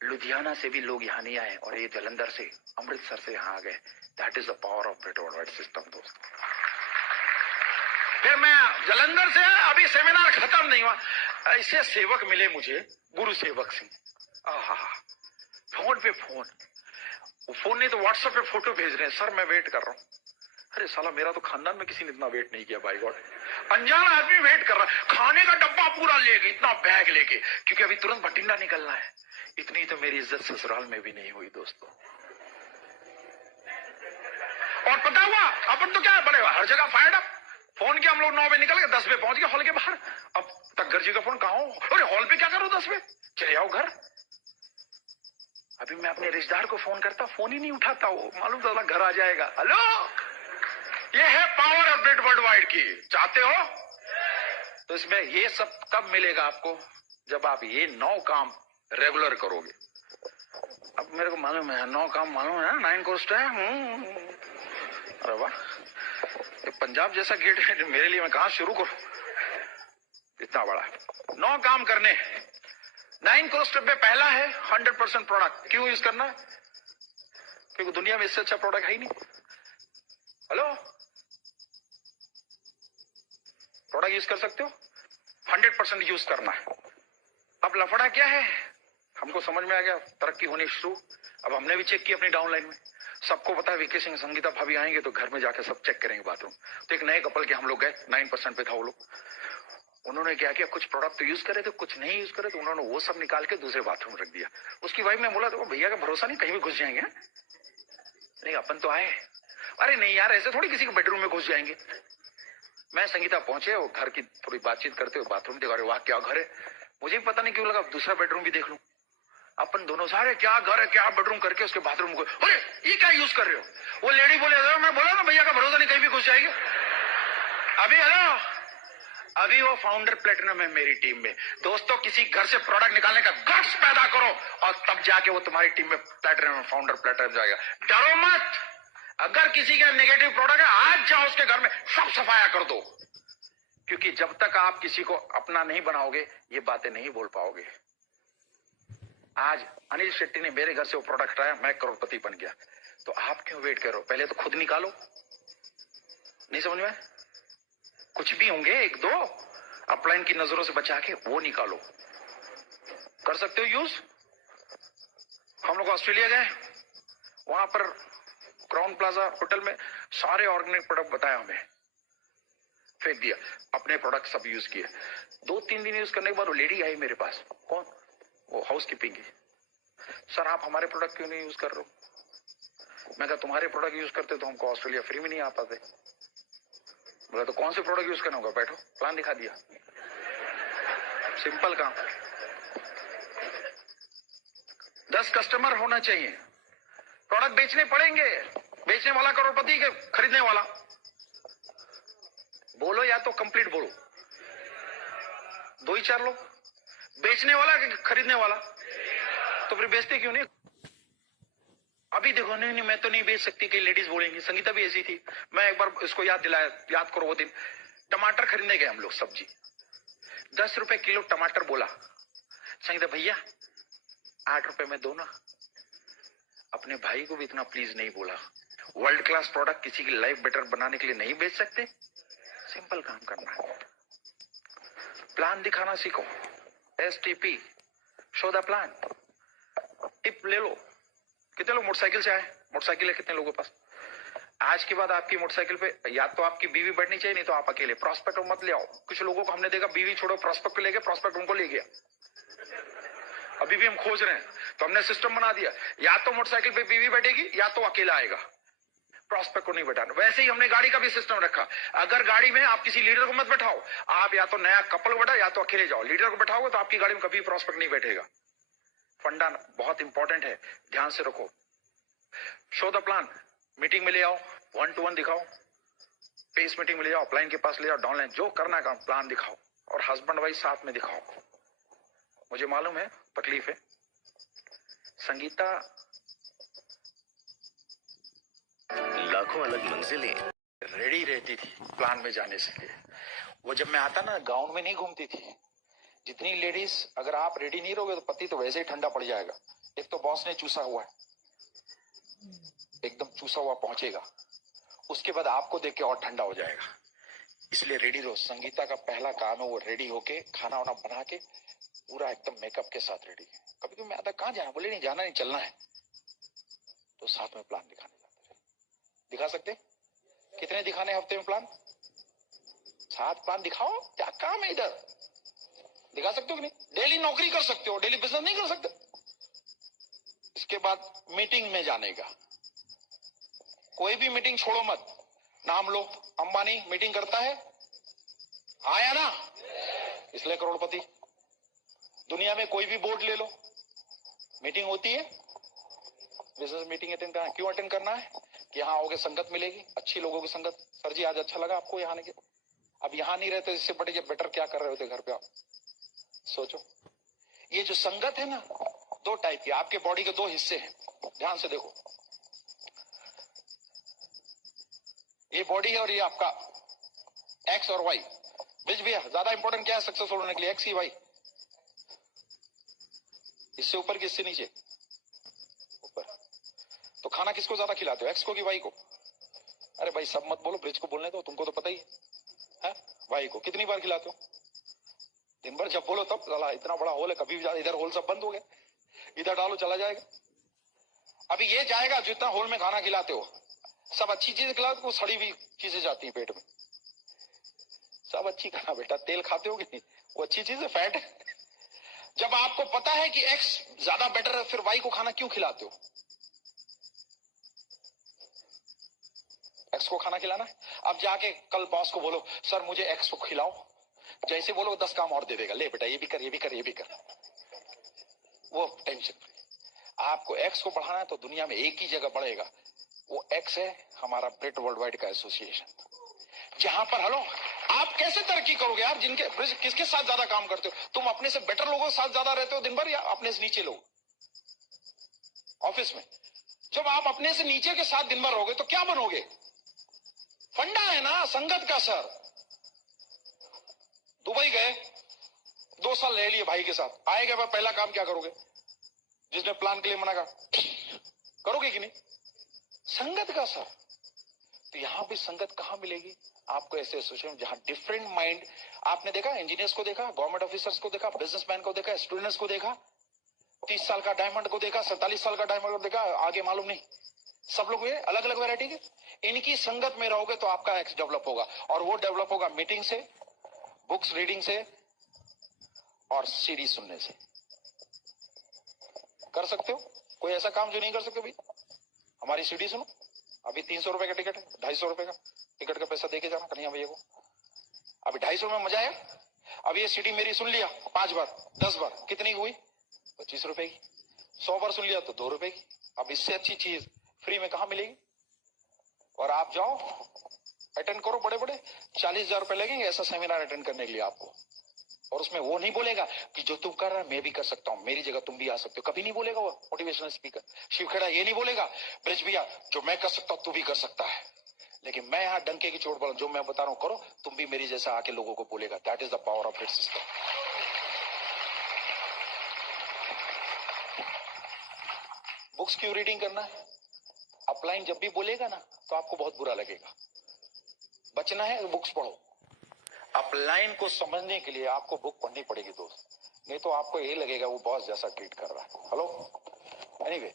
लुधियाना से भी लोग यहां नहीं आए और ये जलंधर से, अमृतसर से यहां आ गए। That is the power of Brit world system दोस्त। फिर मैं जलंधर से, अभी सेमिनार खत्म नहीं हुआ, ऐसे सेवक मिले मुझे, गुरु सेवक सिंह। फोन पे फोन नहीं तो व्हाट्सएप पे फोटो भेज रहे हैं, सर मैं वेट कर रहा हूं। अरे साला, मेरा तो खानदान में किसी ने इतना वेट नहीं किया बाय गॉड। अनजान आदमी वेट कर रहा है, खाने का डब्बा पूरा लेके, इतना बैग लेके, क्योंकि अभी तुरंत भटिंडा निकलना है। इतनी तो मेरी इज्जत ससुराल में भी नहीं हुई दोस्तों। और पता हुआ अपन तो क्या बड़े हर जगह फायर्ड अप। फोन किया हम लोग 9 बजे निकल गए, 10 बजे पहुंच गए हॉल के बाहर। अब तक जी का फोन कहां हो, अरे हॉल पे क्या करो 10 बजे, चले आओ घर। अभी मैं अपने रिश्तेदार को फोन करता, फोन ही नहीं उठाता, वो मालूम था घर आ जाएगा। हेलो, ये है power of Brit world wide की। चाहते हो तो इसमें ये सब कब मिलेगा आपको, जब आप ये 9 काम रेगुलर करोगे। अब मेरे को मालूम है 9 काम मालूम है, 9 कोस्ट है। अरे वाह, पंजाब जैसा गेट है मेरे लिए, मैं कहां शुरू करूं, इतना बड़ा 9 काम करने। 9 को स्टेप में पहला है 100% प्रोडक्ट। क्यों यूज करना, क्योंकि दुनिया में इससे अच्छा प्रोडक्ट है ही नहीं। हेलो, प्रोडक्ट यूज कर सकते हो, 100% यूज करना है। अब लफड़ा क्या है, हमको समझ में आ गया, तरक्की होनी शुरू। अब हमने भी चेक की अपनी डाउनलाइन में, सबको पता है वीके सिंह संगीता भाभी आएंगे तो घर में जाके सब चेक करेंगे बाथरूम। तो एक नए कपल के हम लोग गए, 9% पे था वो लोग। उन्होंने क्या किया, कुछ प्रोडक्ट तो यूज करे थे, कुछ नहीं यूज करे, तो उन्होंने वो सब निकाल के दूसरे बाथरूम रख दिया। उसकी वाइफ ने बोला तो भैया का भरोसा नहीं, कहीं भी घुस जाएंगे। नहीं अपन तो आए, अरे नहीं यार ऐसे थोड़ी किसी के बेडरूम में घुस जाएंगे। मैं संगीता पहुंचे और घर की थोड़ी बातचीत करते हुए बाथरूम देखा, वाह क्या घर है। मुझे भी पता नहीं क्यों लगा दूसरा बेडरूम भी देख लूं। अपन दोनों सारे क्या घर है क्या बेडरूम करके उसके बाथरूम को, अरे ये क्या यूज कर रहे हो। वो लेडी बोले, मैं बोला ना भैया का भरोसा नहीं, कहीं भी घुस जाएगी। अभी हेलो, अभी वो फाउंडर प्लेटिनम है मेरी टीम में। दोस्तों, किसी घर से प्रोडक्ट निकालने का गट्स पैदा करो और तब जाके वो तुम्हारी टीम में प्लेटिनम, फाउंडर प्लेटिनम जाएगा। डरो मत, अगर किसी का नेगेटिव प्रोडक्ट है आज जाओ उसके घर में सब सफाया कर दो, क्योंकि जब तक आप किसी को अपना नहीं बनाओगे ये बातें नहीं बोल पाओगे। आज अनिल शेट्टी ने मेरे घर से वो प्रोडक्ट आया, मैं करोड़पति बन गया, तो आप क्यों वेट करो, पहले तो खुद निकालो। नहीं समझ में, कुछ भी होंगे 1-2 अपलाइन की नजरों से बचा के वो निकालो, कर सकते हो यूज। हम लोग ऑस्ट्रेलिया गए, वहां पर क्राउन प्लाजा होटल में सारे ऑर्गेनिक प्रोडक्ट बताया हमें, फेंक दिया, अपने प्रोडक्ट सब यूज किए। 2-3 दिन यूज करने के बाद वो लेडी आई मेरे पास, कौन, वो हाउस कीपिंग की। सर आप हमारे प्रोडक्ट क्यों नहीं यूज कर रहे हो। मैं कहा तुम्हारे प्रोडक्ट यूज करते तो हमको ऑस्ट्रेलिया फ्री में नहीं आ पाते। बोला तो कौन से प्रोडक्ट यूज करना होगा, बैठो, प्लान दिखा दिया, सिंपल काम। 10 कस्टमर होना चाहिए, प्रोडक्ट बेचने पड़ेंगे, बेचने वाला करोड़पति के खरीदने वाला। बोलो या तो कंप्लीट बोलो, 2 ही 4 लोग, बेचने वाला कि खरीदने वाला, तो फिर बेचते क्यों नहीं। अभी देखो, नहीं मैं तो नहीं बेच सकती, कई लेडीज बोलेंगी, संगीता भी ऐसी थी। मैं एक बार इसको याद दिलाया, याद करो वो दिन, टमाटर खरीदने गए हम लोग, सब्जी 10 रुपए किलो टमाटर। बोला संगीता भैया 8 रुपए में दो ना। अपने भाई को भी इतना प्लीज नहीं बोला। वर्ल्ड क्लास प्रोडक्ट किसी की लाइफ बेटर बनाने के लिए नहीं बेच सकते, सिंपल काम करना है, प्लान दिखाना सीखो, STP, show the plan. Tip ले लो। कितने लोग मोटरसाइकिल से आए, मोटरसाइकिल है कितने लोगों के पास। आज के बाद आपकी मोटरसाइकिल पे या तो आपकी बीवी बैठनी चाहिए, नहीं तो आप अकेले। प्रॉस्पेक्ट मत ले आओ, कुछ लोगों को हमने देखा बीवी छोड़ो प्रॉस्पेक्ट पे ले गए, प्रॉस्पेक्ट उनको ले गया। अभी भी हम खोज रहे हैं, तो हमने सिस्टम बना दिया, या तो मोटरसाइकिल पे बीवी बैठेगी या तो अकेला आएगा। प्रॉस्पेक्ट को नहीं बैठाना। वैसे ही हमने गाड़ी का भी सिस्टम रखा, अगर गाड़ी में आप किसी लीडर को मत बैठाओ, आप या तो नया कपल को बैठा या तो अकेले जाओ। लीडर को बैठाओगे तो आपकी गाड़ी में कभी प्रॉस्पेक्ट नहीं बैठेगा। फंडा बहुत इंपॉर्टेंट है, ध्यान से रखो। शो द प्लान, मीटिंग में ले आओ, 1 to 1 दिखाओ, पेस मीटिंग में ले जाओ, अपलाइन के पास ले जाओ, डाउनलाइन, जो करना काम प्लान दिखाओ, और हस्बैंड वाइफ साथ में दिखाओ। मुझे मालूम है तकलीफ है। संगीता लाखों अलग मंजिलें रेडी रहती थी प्लान में जाने से लिए। वो जब मैं आता ना, गाउन में नहीं घूमती थी। जितनी लेडीज, अगर आप रेडी नहीं रहोगे तो पति तो वैसे ही ठंडा पड़ जाएगा। एक तो बॉस ने चूसा हुआ है, एकदम चूसा हुआ पहुंचेगा, उसके बाद आपको देख के और ठंडा हो जाएगा। इसलिए रेडी रहो। संगीता का पहला काम है वो रेडी होके खाना वाना बना के पूरा एकदम मेकअप के साथ रेडी। कभी कभी मैं आता, कहाँ जाना, बोले नहीं जाना नहीं, चलना है, तो साथ में प्लान दिखाने जाते हैं। दिखा सकते? कितने दिखाने हफ्ते में प्लान? 7 प्लान दिखाओ, क्या काम है इधर? दिखा सकते हो कि नहीं? डेली नौकरी कर सकते हो, डेली बिजनेस नहीं कर सकते। इसके बाद मीटिंग में जाने का, कोई भी मीटिंग छोड़ो मत। नाम लो, अंबानी मीटिंग करता है, आया ना, इसलिए करोड़पति। दुनिया में कोई भी बोर्ड ले लो, मीटिंग होती है, बिजनेस मीटिंग अटेंड करना। क्यों अटेंड करना है? कि यहाँ आओगे संगत मिलेगी, अच्छी लोगों की संगत। सर जी आज अच्छा लगा आपको यहाँ आने के। अब यहाँ नहीं रहते, इससे बड़े जब बेटर क्या कर रहे होते घर पे, आप सोचो। ये जो संगत है ना, 2 टाइप की। आपके बॉडी के 2 हिस्से हैं, ध्यान से देखो। ये बॉडी है और ये आपका एक्स और वाई। बीच भैया ज्यादा इंपॉर्टेंट क्या है सक्सेसफुल होने के लिए, एक्स की वाई? इससे ऊपर कि इससे नीचे? ऊपर। तो खाना किसको ज्यादा खिलाते हो, एक्स को कि वाई को? अरे भाई सब मत बोलो, ब्रिज को बोलने दो, तुमको तो पता ही है। वाई को कितनी बार खिलाते हो दिन भर? जब बोलो तब। साला इतना बड़ा होल है, कभी भी इधर होल सब बंद हो गया, इधर डालो चला जाएगा। अभी ये जाएगा जितना होल में खाना खिलाते हो, सब अच्छी चीजें खिलाते हो, सड़ी हुई चीजें जाती है पेट में। सब अच्छी खाना बेटा, तेल खाते हो कि नहीं? वो अच्छी चीज है, फैट है। जब आपको पता है कि एक्स ज्यादा बेटर है, फिर वाई को खाना क्यों खिलाते हो? एक्स को खाना खिलाना है। अब जाके कल बॉस को बोलो, सर मुझे एक्स को खिलाओ। जैसे बोलो 10 काम और दे देगा, ले बेटा ये भी कर, ये भी कर, ये भी कर। वो टेंशन फ्री। आपको एक्स को बढ़ाना है तो दुनिया में एक ही जगह बढ़ेगा, वो एक्स है हमारा ब्रेड वर्ल्ड वाइड का एसोसिएशन। जहां पर हेलो, आप कैसे तरक्की करोगे यार? जिनके किसके साथ ज्यादा काम करते हो तुम? अपने से बेटर लोगों के साथ ज्यादा रहते हो दिन भर, या अपने से नीचे लोग ऑफिस में? जब आप अपने से नीचे के साथ दिन भर रहोगे तो क्या बनोगे? फंडा है ना संगत का। सर दुबई गए, 2 साल रह लिए भाई के साथ, आएगा वह पहला काम क्या करोगे? जिसने प्लान के लिए मना करा, करोगे कि नहीं? संगत का सर। तो यहां भी संगत कहां मिलेगी आपको? ऐसे एसोसिएशन जहां डिफरेंट माइंड। आपने देखा इंजीनियर्स को देखा, गवर्नमेंट ऑफिसर्स को देखा, बिजनेसमैन को देखा, स्टूडेंट्स को देखा, 30 साल का डायमंड को देखा, 47 साल का डायमंड को देखा, आगे मालूम नहीं। सब लोग ये अलग अलग वैरायटी के। इनकी संगत में रहोगे तो आपका एक्स डेवलप होगा, और वो डेवलप होगा मीटिंग से, बुक्स रीडिंग से, और सीडी सुनने से। कर सकते हो? कोई ऐसा काम जो नहीं कर सकते? भाई हमारी सीडी सुनो, अभी 300 रुपए का टिकट है, 250 रुपए का टिकट का पैसा देके जाना कन्हैया भैया को। अभी 250 में मजा आया। अब ये सीडी मेरी सुन लिया 5 बार 10 बार, कितनी हुई? 25 रुपए की। 100 बार सुन लिया तो 2 रुपए की। अब इससे अच्छी चीज फ्री में कहां मिलेगी? और आप जाओ अटेंड करो, बड़े बड़े 40,000 रुपए लगेंगे ऐसा सेमिनार अटेंड करने के लिए आपको। और उसमें वो नहीं बोलेगा कि जो तुम कर रहा है मैं भी कर सकता हूं, मेरी जगह तुम भी आ सकते हो। कभी नहीं बोलेगा वो मोटिवेशनल स्पीकर शिव खेड़ा। ये नहीं बोलेगा ब्रिज भैया जो मैं कर सकता हूं तू भी कर सकता है। लेकिन मैं यहां डंके की चोट पर, जो मैं बता रहा हूं करो, तुम भी मेरी जैसा आके लोगों को बोलेगा। That is the power of it system. Books क्यों रीडिंग करना है? अपलाइन जब भी बोलेगा ना तो आपको बहुत बुरा लगेगा। बचना है बुक्स पढ़ो। अपलाइन को समझने के लिए आपको बुक पढ़नी पड़ेगी दोस्त, नहीं तो आपको यही लगेगा वो बॉस जैसा ट्रीट कर रहा है। हेलो एनीवे,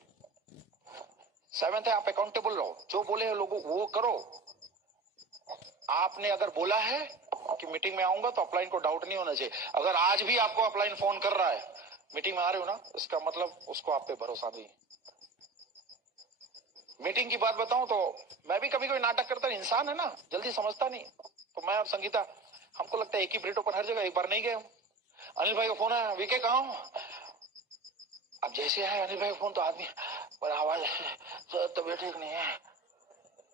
7th है आप अकाउंटेबल रहो। जो बोले लोगों वो करो। आपने अगर बोला है कि मीटिंग में आऊंगा तो अपलाइन को डाउट नहीं होना चाहिए। अगर आज भी आपको अपलाइन फोन कर रहा है मीटिंग में आ रहे हो ना, इसका मतलब उसको आप पे भरोसा नहीं। मीटिंग की बात बताऊं तो मैं भी कभी कोई नाटक करता, इंसान है ना, जल्दी समझता नहीं। तो मैं और संगीता, हमको लगता है एक ही ब्रेटो पर हर जगह, एक बार नहीं गए हम। अनिल भाई का फोन आया, वीके कहाँ हूं? अब जैसे आया अनिल भाई का फोन तो आदमी पर आवाज, तबीयत ठीक नहीं है,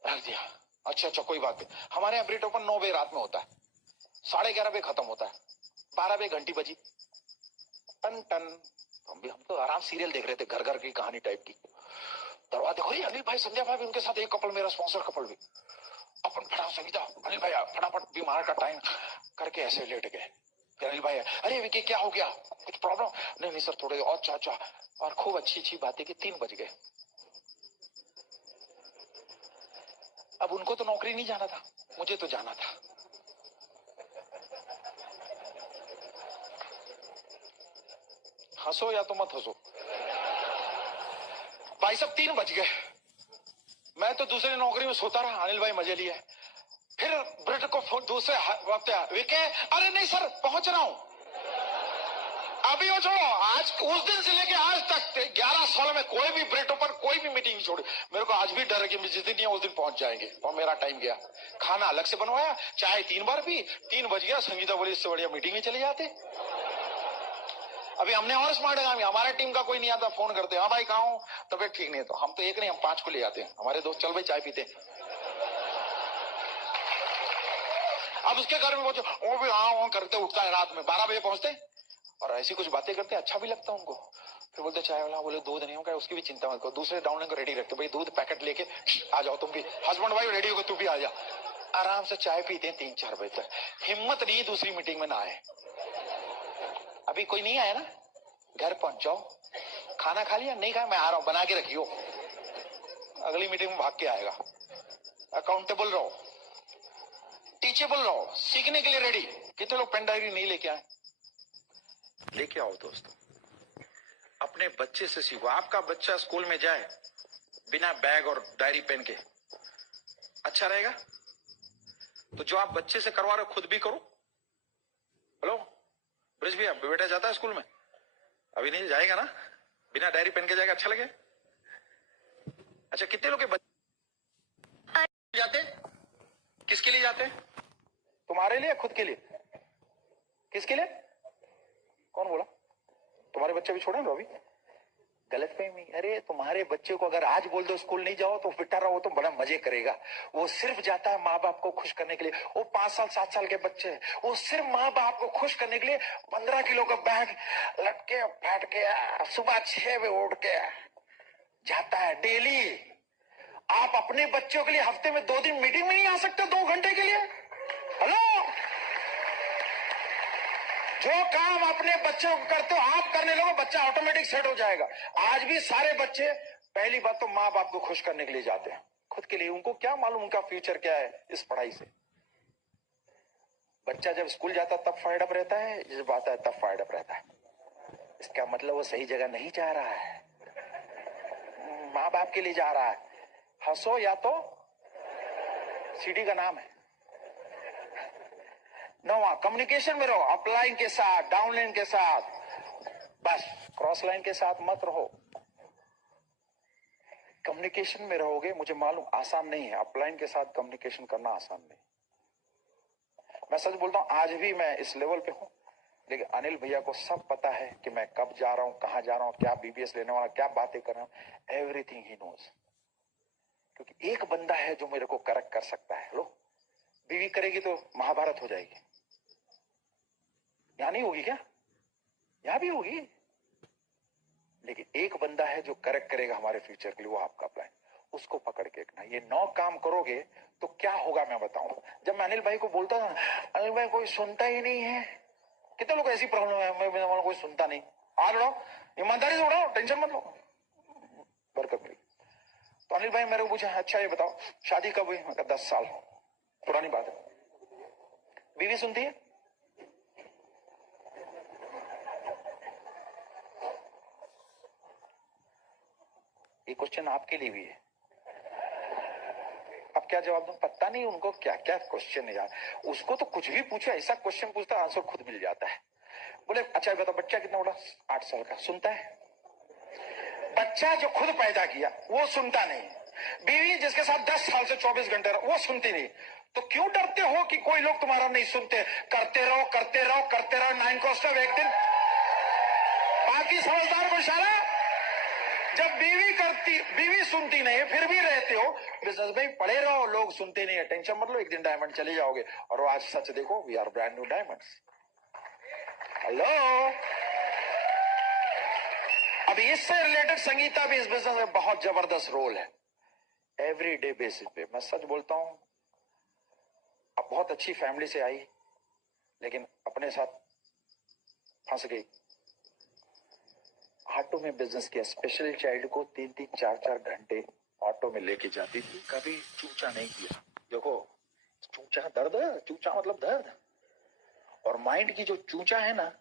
रख दिया। अच्छा अच्छा कोई बात नहीं। हमारे यहाँ ब्रेटो पर 9 बजे रात में होता है, 11:30 बजे खत्म होता है, 12 बजे घंटी बजी, टन टन। हम तो आराम सीरियल देख रहे थे, घर घर की कहानी टाइप की। दरवाजा देखो, अनिल भाई, संध्या भाई, उनके साथ एक कपल, मेरा स्पॉन्सर कपल भी। अपन फटाफट संगीता, अनिल भाई फटाफट बीमार का टाइम करके ऐसे लेट गए। फिर अनिल भाई, अरे विकी क्या हो गया, कुछ प्रॉब्लम? नहीं नहीं सर थोड़े, अच्छा अच्छा। और खूब अच्छी अच्छी बातें की। 3 बज गए। अब उनको तो नौकरी नहीं जाना था, मुझे तो जाना था। हंसो या तो मत हंसो भाई साहब। 3 बज गए, मैं तो दूसरी नौकरी में सोता रहा, अनिल भाई मजे लिए। फिर ब्रेट को दूसरे हफ्ते विके, अरे नहीं सर पहुंच रहा हूं अभी। हो छोड़ो, आज उस दिन से लेके आज तक 11 साल में कोई भी ब्रेटो पर कोई भी मीटिंग नहीं छोड़ी। मेरे को आज भी डर है कि जिस दिन नहीं उस दिन पहुंच जाएंगे, और मेरा टाइम गया। खाना अलग से बनवाया, चाय 3 बार पी, 3 बज गया। संगीता बोली इससे बढ़िया मीटिंग में चले जाते। अभी हमने और स्मार्ट है, हमारे टीम का कोई नहीं आता, फोन करते, हाँ भाई कहाँ हो, तबियत ठीक नहीं है। तो हम तो एक नहीं, हम 5 को ले जाते हैं। हमारे दोस्त, चल भाई चाय पीते। अब उसके घर में पहुंचो, वो भी हाँ वहां करते, उठता है रात में 12 बजे पहुंचते, और ऐसी कुछ बातें करते, अच्छा भी लगता है उनको। फिर बोलते चाय वाला, बोले दूध नहीं होगा, उसकी भी चिंता मत करो, दूसरे डाउन को रेडी रखते, भाई दूध पैकेट लेके आ जाओ तुम भी, हस्बैंड भाई रेडी होगा, तू भी आ जा। आराम से चाय पीते हैं 3-4 बजे तक। हिम्मत नहीं दूसरी मीटिंग में ना आए। अभी कोई नहीं आया ना, घर पहुंच जाओ, खाना खा लिया, नहीं खाया, मैं आ रहा हूं, बना के रखियो, अगली मीटिंग में भाग के आएगा। अकाउंटेबल रहो, टीचेबल रहो, सीखने के लिए रेडी। कितने लोग पेन डायरी नहीं लेके आए? लेके आओ दोस्तों, अपने बच्चे से सीखो। आपका बच्चा स्कूल में जाए बिना बैग और डायरी पेन के, अच्छा रहेगा? तो जो आप बच्चे से करवा रहे हो खुद भी करो। हेलो ब्रिज भैया, बेटा जाता है स्कूल में? अभी नहीं जाएगा ना, बिना डायरी पेन के जाएगा, अच्छा लगे? अच्छा कितने लोग के बच्चे जाते, किसके लिए जाते? तुम्हारे लिए, खुद के लिए? किसके लिए? कौन बोला? तुम्हारे बच्चे भी छोड़े ना अभी? गलत फहमी। अरे तुम्हारे बच्चे को अगर आज बोल दो स्कूल नहीं जाओ तो बेटा रहो, तो बड़ा मजे करेगा। वो सिर्फ जाता है माँ बाप को खुश करने के लिए। वो 5 साल 7 साल के बच्चे, वो सिर्फ माँ बाप को खुश करने के लिए 15 किलो का बैग लटके बैठ के सुबह 6 बजे उठ के जाता है डेली। आप अपने बच्चों के लिए हफ्ते में 2 दिन मीटिंग में नहीं आ सकते 2 घंटे के लिए? हेलो, जो काम अपने बच्चों को करते हो आप करने लगो, बच्चा ऑटोमेटिक सेट हो जाएगा। आज भी सारे बच्चे पहली बात तो माँ बाप को खुश करने के लिए जाते हैं, खुद के लिए उनको क्या मालूम उनका फ्यूचर क्या है इस पढ़ाई से। बच्चा जब स्कूल जाता है तब फायर्ड अप रहता है, जब आता है तब फायर्ड अप रहता है। इसका मतलब वो सही जगह नहीं जा रहा है, माँ बाप के लिए जा रहा है। हंसो या तो सीडी का नाम है। नवा कम्युनिकेशन में रहो, अपलाइन के साथ, डाउनलाइन के साथ, बस क्रॉस लाइन के साथ मत रहो। कम्युनिकेशन में रहोगे, मुझे मालूम आसान नहीं है, अपलाइन के साथ कम्युनिकेशन करना आसान नहीं। मैं सच बोलता हूं, आज भी मैं इस लेवल पे हूं, लेकिन अनिल भैया को सब पता है कि मैं कब जा रहा हूं, कहां जा रहा हूं, क्या बीबीएस लेने वाला, क्या बातें कर रहा हूं, एवरीथिंग ही नोज। क्योंकि एक बंदा है जो मेरे को करेक्ट कर सकता है। लो, बीवी करेगी तो महाभारत हो जाएगी। यहां नहीं होगी क्या? यहां भी होगी, लेकिन एक बंदा है जो करेक्ट करेगा हमारे फ्यूचर के लिए, वो आपका प्लान। उसको पकड़ के रखना। ये 9 काम करोगे तो क्या होगा मैं बताऊं। जब मैं अनिल भाई को बोलता था, अनिल भाई कोई सुनता ही नहीं है। कितने लोग ऐसी प्रॉब्लम है, मैं कोई सुनता नहीं। हाथ उड़ाओ, ईमानदारी से उड़ाओ, टेंशन मत लो, बरकत मिली। तो अनिल भाई मेरे को पूछा, अच्छा ये बताओ शादी कब हुई? मैं 10 साल, पुरानी बात है। बीवी सुनती है? ये क्वेश्चन आपके लिए भी है। अब क्या जवाब दूं, पता नहीं उनको क्या क्या क्वेश्चन है यार। उसको तो कुछ भी पूछो, ऐसा क्वेश्चन पूछता आंसर खुद मिल जाता है। बोले अच्छा बताओ बच्चा कितना बड़ा? 8 साल का। सुनता है? बच्चा जो खुद पैदा किया वो सुनता नहीं, बीवी जिसके साथ 10 साल से 24 घंटे रहो, वो सुनती नहीं, तो क्यों डरते हो कि कोई लोग तुम्हारा नहीं सुनते? करते रहो करते रहो करते रहो, 9 कोस्ट एक दिन। बाकी समझदार को इशारा। जब बीवी सुनती नहीं, फिर भी रहते हो बिजनेस में, पड़े रहो, लोग सुनते नहीं है, टेंशन मत लो, एक दिन डायमंड चले जाओगे। और वो आज सच देखो, we are brand new diamonds. Hello, अब इससे रिलेटेड संगीता भी इस बिजनेस में बहुत जबरदस्त रोल है। एवरीडे बेसिस पे मैं सच बोलता हूं, अब बहुत अच्छी फैमिली से आई, लेकिन अपने साथ फंस गई। ऑटो में बिजनेस किया, स्पेशल चाइल्ड को 3-3, 4-4 घंटे ऑटो में लेके जाती थी, कभी चूचा नहीं किया। देखो, चूचा दर्द है, चूचा मतलब दर्द। और माइंड की जो चूचा है ना,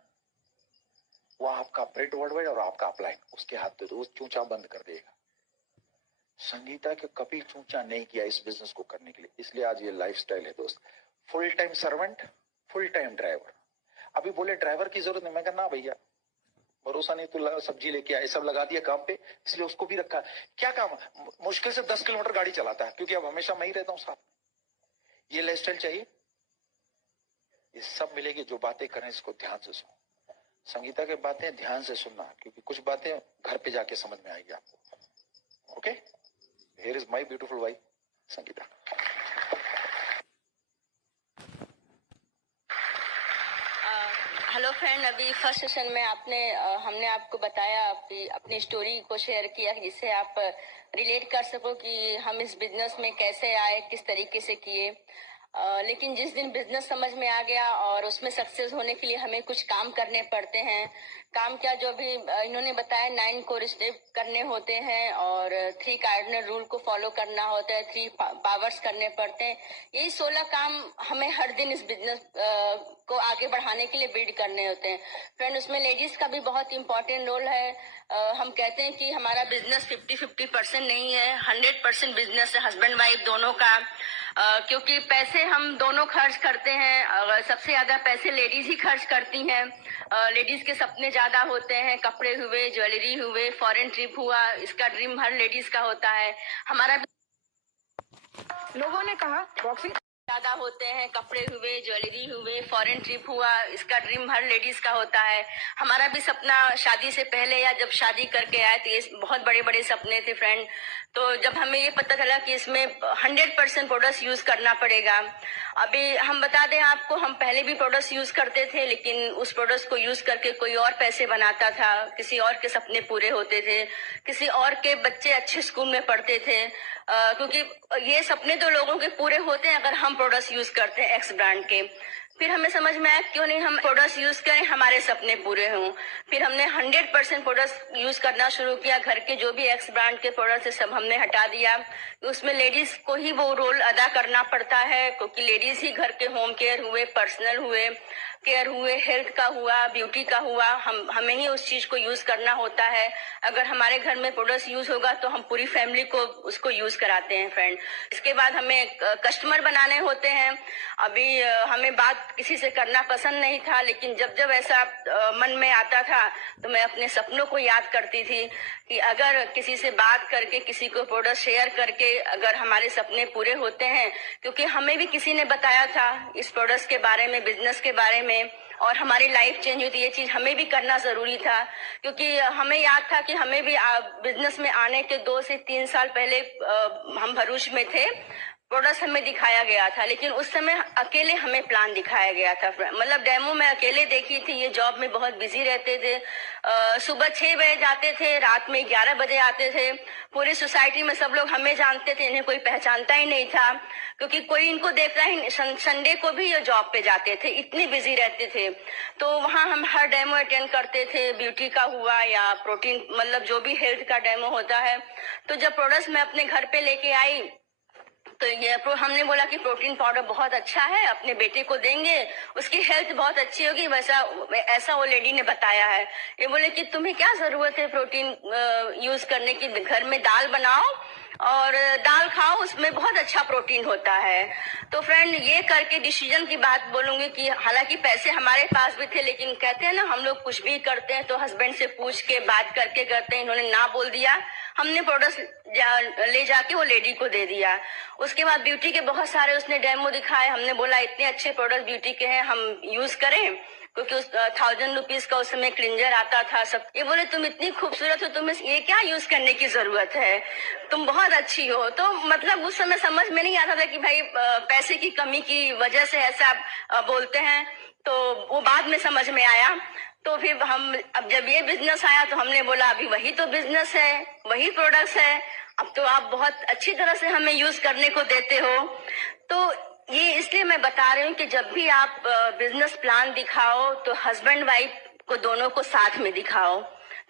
वो आपका प्रिंट वर्डवाइड और आपका अपलाइन, उसके हाथ पे तो वो चूचा बंद कर देगा। संगीता के कभी चूचा नहीं किया इस बिजनेस को करने के लिए, इसलिए आज ये लाइफस्टाइल है दोस्त। Full time servant, full time driver. अभी बोले ड्राइवर की जरूरत नहीं, मैं कहना भैया भरोसा नहीं, तो सब्जी लेके आए, सब लगा दिया काम पे, इसलिए उसको भी रखा। क्या काम, मुश्किल से 10 किलोमीटर गाड़ी चलाता है, क्योंकि अब हमेशा मैं ही रहता हूं साथ। ये लाइफस्टाइल चाहिए, ये सब मिलेगी। जो बातें करें इसको ध्यान से सुनो, संगीता की बातें ध्यान से सुनना, क्योंकि कुछ बातें घर पे जाके समझ में आएगी आपको। Okay, here is my beautiful wife Sangeeta. Hello friend, अभी फर्स्ट सेशन में हमने आपको बताया, अपनी स्टोरी को शेयर किया जिससे आप रिलेट कर सको कि हम इस बिजनेस में कैसे आए, किस तरीके से किए। लेकिन जिस दिन बिजनेस समझ में आ गया और उसमें सक्सेस होने के लिए हमें कुछ काम करने पड़ते हैं। काम क्या, जो भी इन्होंने बताया, 9 कोर स्टेप करने होते हैं और 3 कार्डिनल रूल को फॉलो करना होता है, 3 पावर्स करने पड़ते हैं। यही 16 काम हमें हर दिन इस बिजनेस को आगे बढ़ाने के लिए बिल्ड करने होते हैं। फ्रेंड, उसमें लेडीज का भी बहुत इंपॉर्टेंट रोल है। हम कहते हैं कि हमारा बिजनेस 50-50% नहीं है, 100% बिजनेस है, हस्बैंड वाइफ दोनों का। क्योंकि पैसे हम दोनों खर्च करते हैं, सबसे ज्यादा पैसे लेडीज ही खर्च करती हैं। लेडीज के सपने ज्यादा होते हैं, कपड़े हुए, ज्वेलरी हुए, फॉरेन ट्रिप हुआ, इसका ड्रीम हर लेडीज का होता है। हमारा लोगों ने कहा बॉक्सिंग ज्यादा होते हैं, कपड़े हुए, ज्वेलरी हुए, फॉरेन ट्रिप हुआ, इसका ड्रीम हर लेडीज का होता है। हमारा भी सपना शादी से पहले या जब शादी करके आए तो ये बहुत बड़े बड़े सपने थे फ्रेंड। तो जब हमें ये पता चला कि इसमें 100% प्रोडक्ट्स यूज करना पड़ेगा। अभी हम बता दें आपको, हम पहले भी प्रोडक्ट्स यूज करते थे, लेकिन उस प्रोडक्ट्स को यूज करके कोई और पैसे बनाता था, किसी और के सपने पूरे होते थे, किसी और के बच्चे अच्छे स्कूल में पढ़ते थे। क्योंकि ये सपने तो लोगों के पूरे होते हैं अगर हम प्रोडक्ट्स यूज करते हैं एक्स ब्रांड के। फिर हमें समझ में आया क्यों नहीं हम प्रोडक्ट्स यूज करें, हमारे सपने पूरे हों। फिर हमने 100% प्रोडक्ट्स यूज करना शुरू किया। घर के जो भी एक्स ब्रांड के प्रोडक्ट्स है सब हमने हटा दिया। उसमें लेडीज को ही वो रोल अदा करना पड़ता है, क्योंकि लेडीज ही घर के होम केयर हुए, पर्सनल हुए केयर हुए, हेल्थ का हुआ, ब्यूटी का हुआ, हमें ही उस चीज को यूज करना होता है। अगर हमारे घर में प्रोडक्ट्स यूज होगा तो हम पूरी फैमिली को उसको यूज कराते हैं फ्रेंड। इसके बाद हमें कस्टमर बनाने होते हैं। अभी हमें बात किसी से करना पसंद नहीं था, लेकिन जब जब ऐसा मन में आता था तो मैं अपने सपनों को याद करती थी कि अगर किसी से बात करके, किसी को प्रोडक्ट शेयर करके अगर हमारे सपने पूरे होते हैं, क्योंकि हमें भी किसी ने बताया था इस प्रोडक्ट्स के बारे में, बिजनेस के बारे में, और हमारी लाइफ चेंज हुई थी। ये चीज हमें भी करना जरूरी था, क्योंकि हमें याद था कि हमें भी बिजनेस में आने के 2 से 3 साल पहले हम भरूच में थे, प्रोडक्ट्स हमें दिखाया गया था, लेकिन उस समय अकेले हमें प्लान दिखाया गया था। मतलब डेमो में अकेले देखी थी। ये जॉब में बहुत बिजी रहते थे, सुबह 6 बजे जाते थे, रात में 11 बजे आते थे। पूरी सोसाइटी में सब लोग हमें जानते थे, इन्हें कोई पहचानता ही नहीं था, क्योंकि कोई इनको देखता ही। संडे को भी ये जॉब पे जाते थे, इतने बिजी रहते थे। तो वहाँ हम हर डेमो अटेंड करते थे, ब्यूटी का हुआ या प्रोटीन, मतलब जो भी हेल्थ का डेमो होता है। तो जब प्रोडक्ट्स मैं अपने घर पे लेके आई तो ये हमने बोला कि प्रोटीन पाउडर बहुत अच्छा है, अपने बेटे को देंगे, उसकी हेल्थ बहुत अच्छी होगी, वैसा ऐसा वो लेडी ने बताया है। ये बोले कि तुम्हें क्या जरूरत है प्रोटीन यूज करने की, घर में दाल बनाओ और दाल खाओ, उसमें बहुत अच्छा प्रोटीन होता है। तो फ्रेंड, ये करके डिसीजन की बात बोलूंगी कि हालांकि पैसे हमारे पास भी थे, लेकिन कहते हैं ना हम लोग कुछ भी करते हैं तो हस्बैंड से पूछ के बात करके करते हैं। इन्होंने ना बोल दिया, हमने प्रोडक्ट्स ले जाके वो लेडी को दे दिया। उसके बाद ब्यूटी के बहुत सारे उसने डेमो दिखाए। हमने बोला इतने अच्छे प्रोडक्ट ब्यूटी के हैं, हम यूज करें, क्योंकि उस 1000 रुपीज का उस समय क्लिंजर आता था सब। ये बोले तुम इतनी खूबसूरत हो, तुम्हें ये क्या यूज करने की जरूरत है, तुम बहुत अच्छी हो। तो मतलब उस समय समझ में नहीं आता था कि भाई पैसे की कमी की वजह से ऐसा बोलते हैं, तो वो बाद में समझ में आया। तो फिर हम अब जब ये बिजनेस आया तो हमने बोला अभी वही तो बिजनेस है, वही प्रोडक्ट्स है, अब तो आप बहुत अच्छी तरह से हमें यूज करने को देते हो। तो ये इसलिए मैं बता रही हूँ कि जब भी आप बिजनेस प्लान दिखाओ तो हस्बैंड वाइफ को दोनों को साथ में दिखाओ।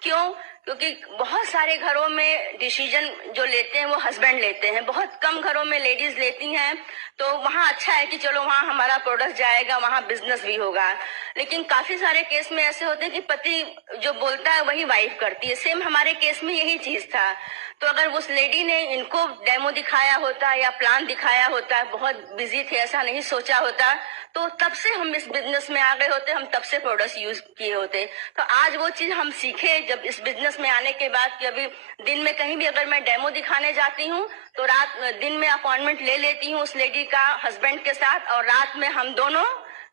क्यों? क्योंकि बहुत सारे घरों में डिसीजन जो लेते हैं वो हस्बैंड लेते हैं, बहुत कम घरों में लेडीज लेती हैं। तो वहाँ अच्छा है कि चलो वहाँ हमारा प्रोडक्ट जाएगा, वहाँ बिजनेस भी होगा। लेकिन काफी सारे केस में ऐसे होते हैं कि पति जो बोलता है वही वाइफ करती है। सेम हमारे केस में यही चीज था। तो अगर उस लेडी ने इनको डेमो दिखाया होता या प्लान दिखाया होता, बहुत बिजी थे, ऐसा नहीं सोचा होता, तो तब से हम इस बिजनेस में आ गए होते, हम तब से प्रोडक्ट्स यूज किए होते। तो आज वो चीज हम सीखे जब इस बिजनेस में आने के बाद कि अभी दिन में कहीं भी अगर मैं डेमो दिखाने जाती हूँ तो दिन में अपॉइंटमेंट ले लेती हूँ उस लेडी का हस्बैंड के साथ, और रात में हम दोनों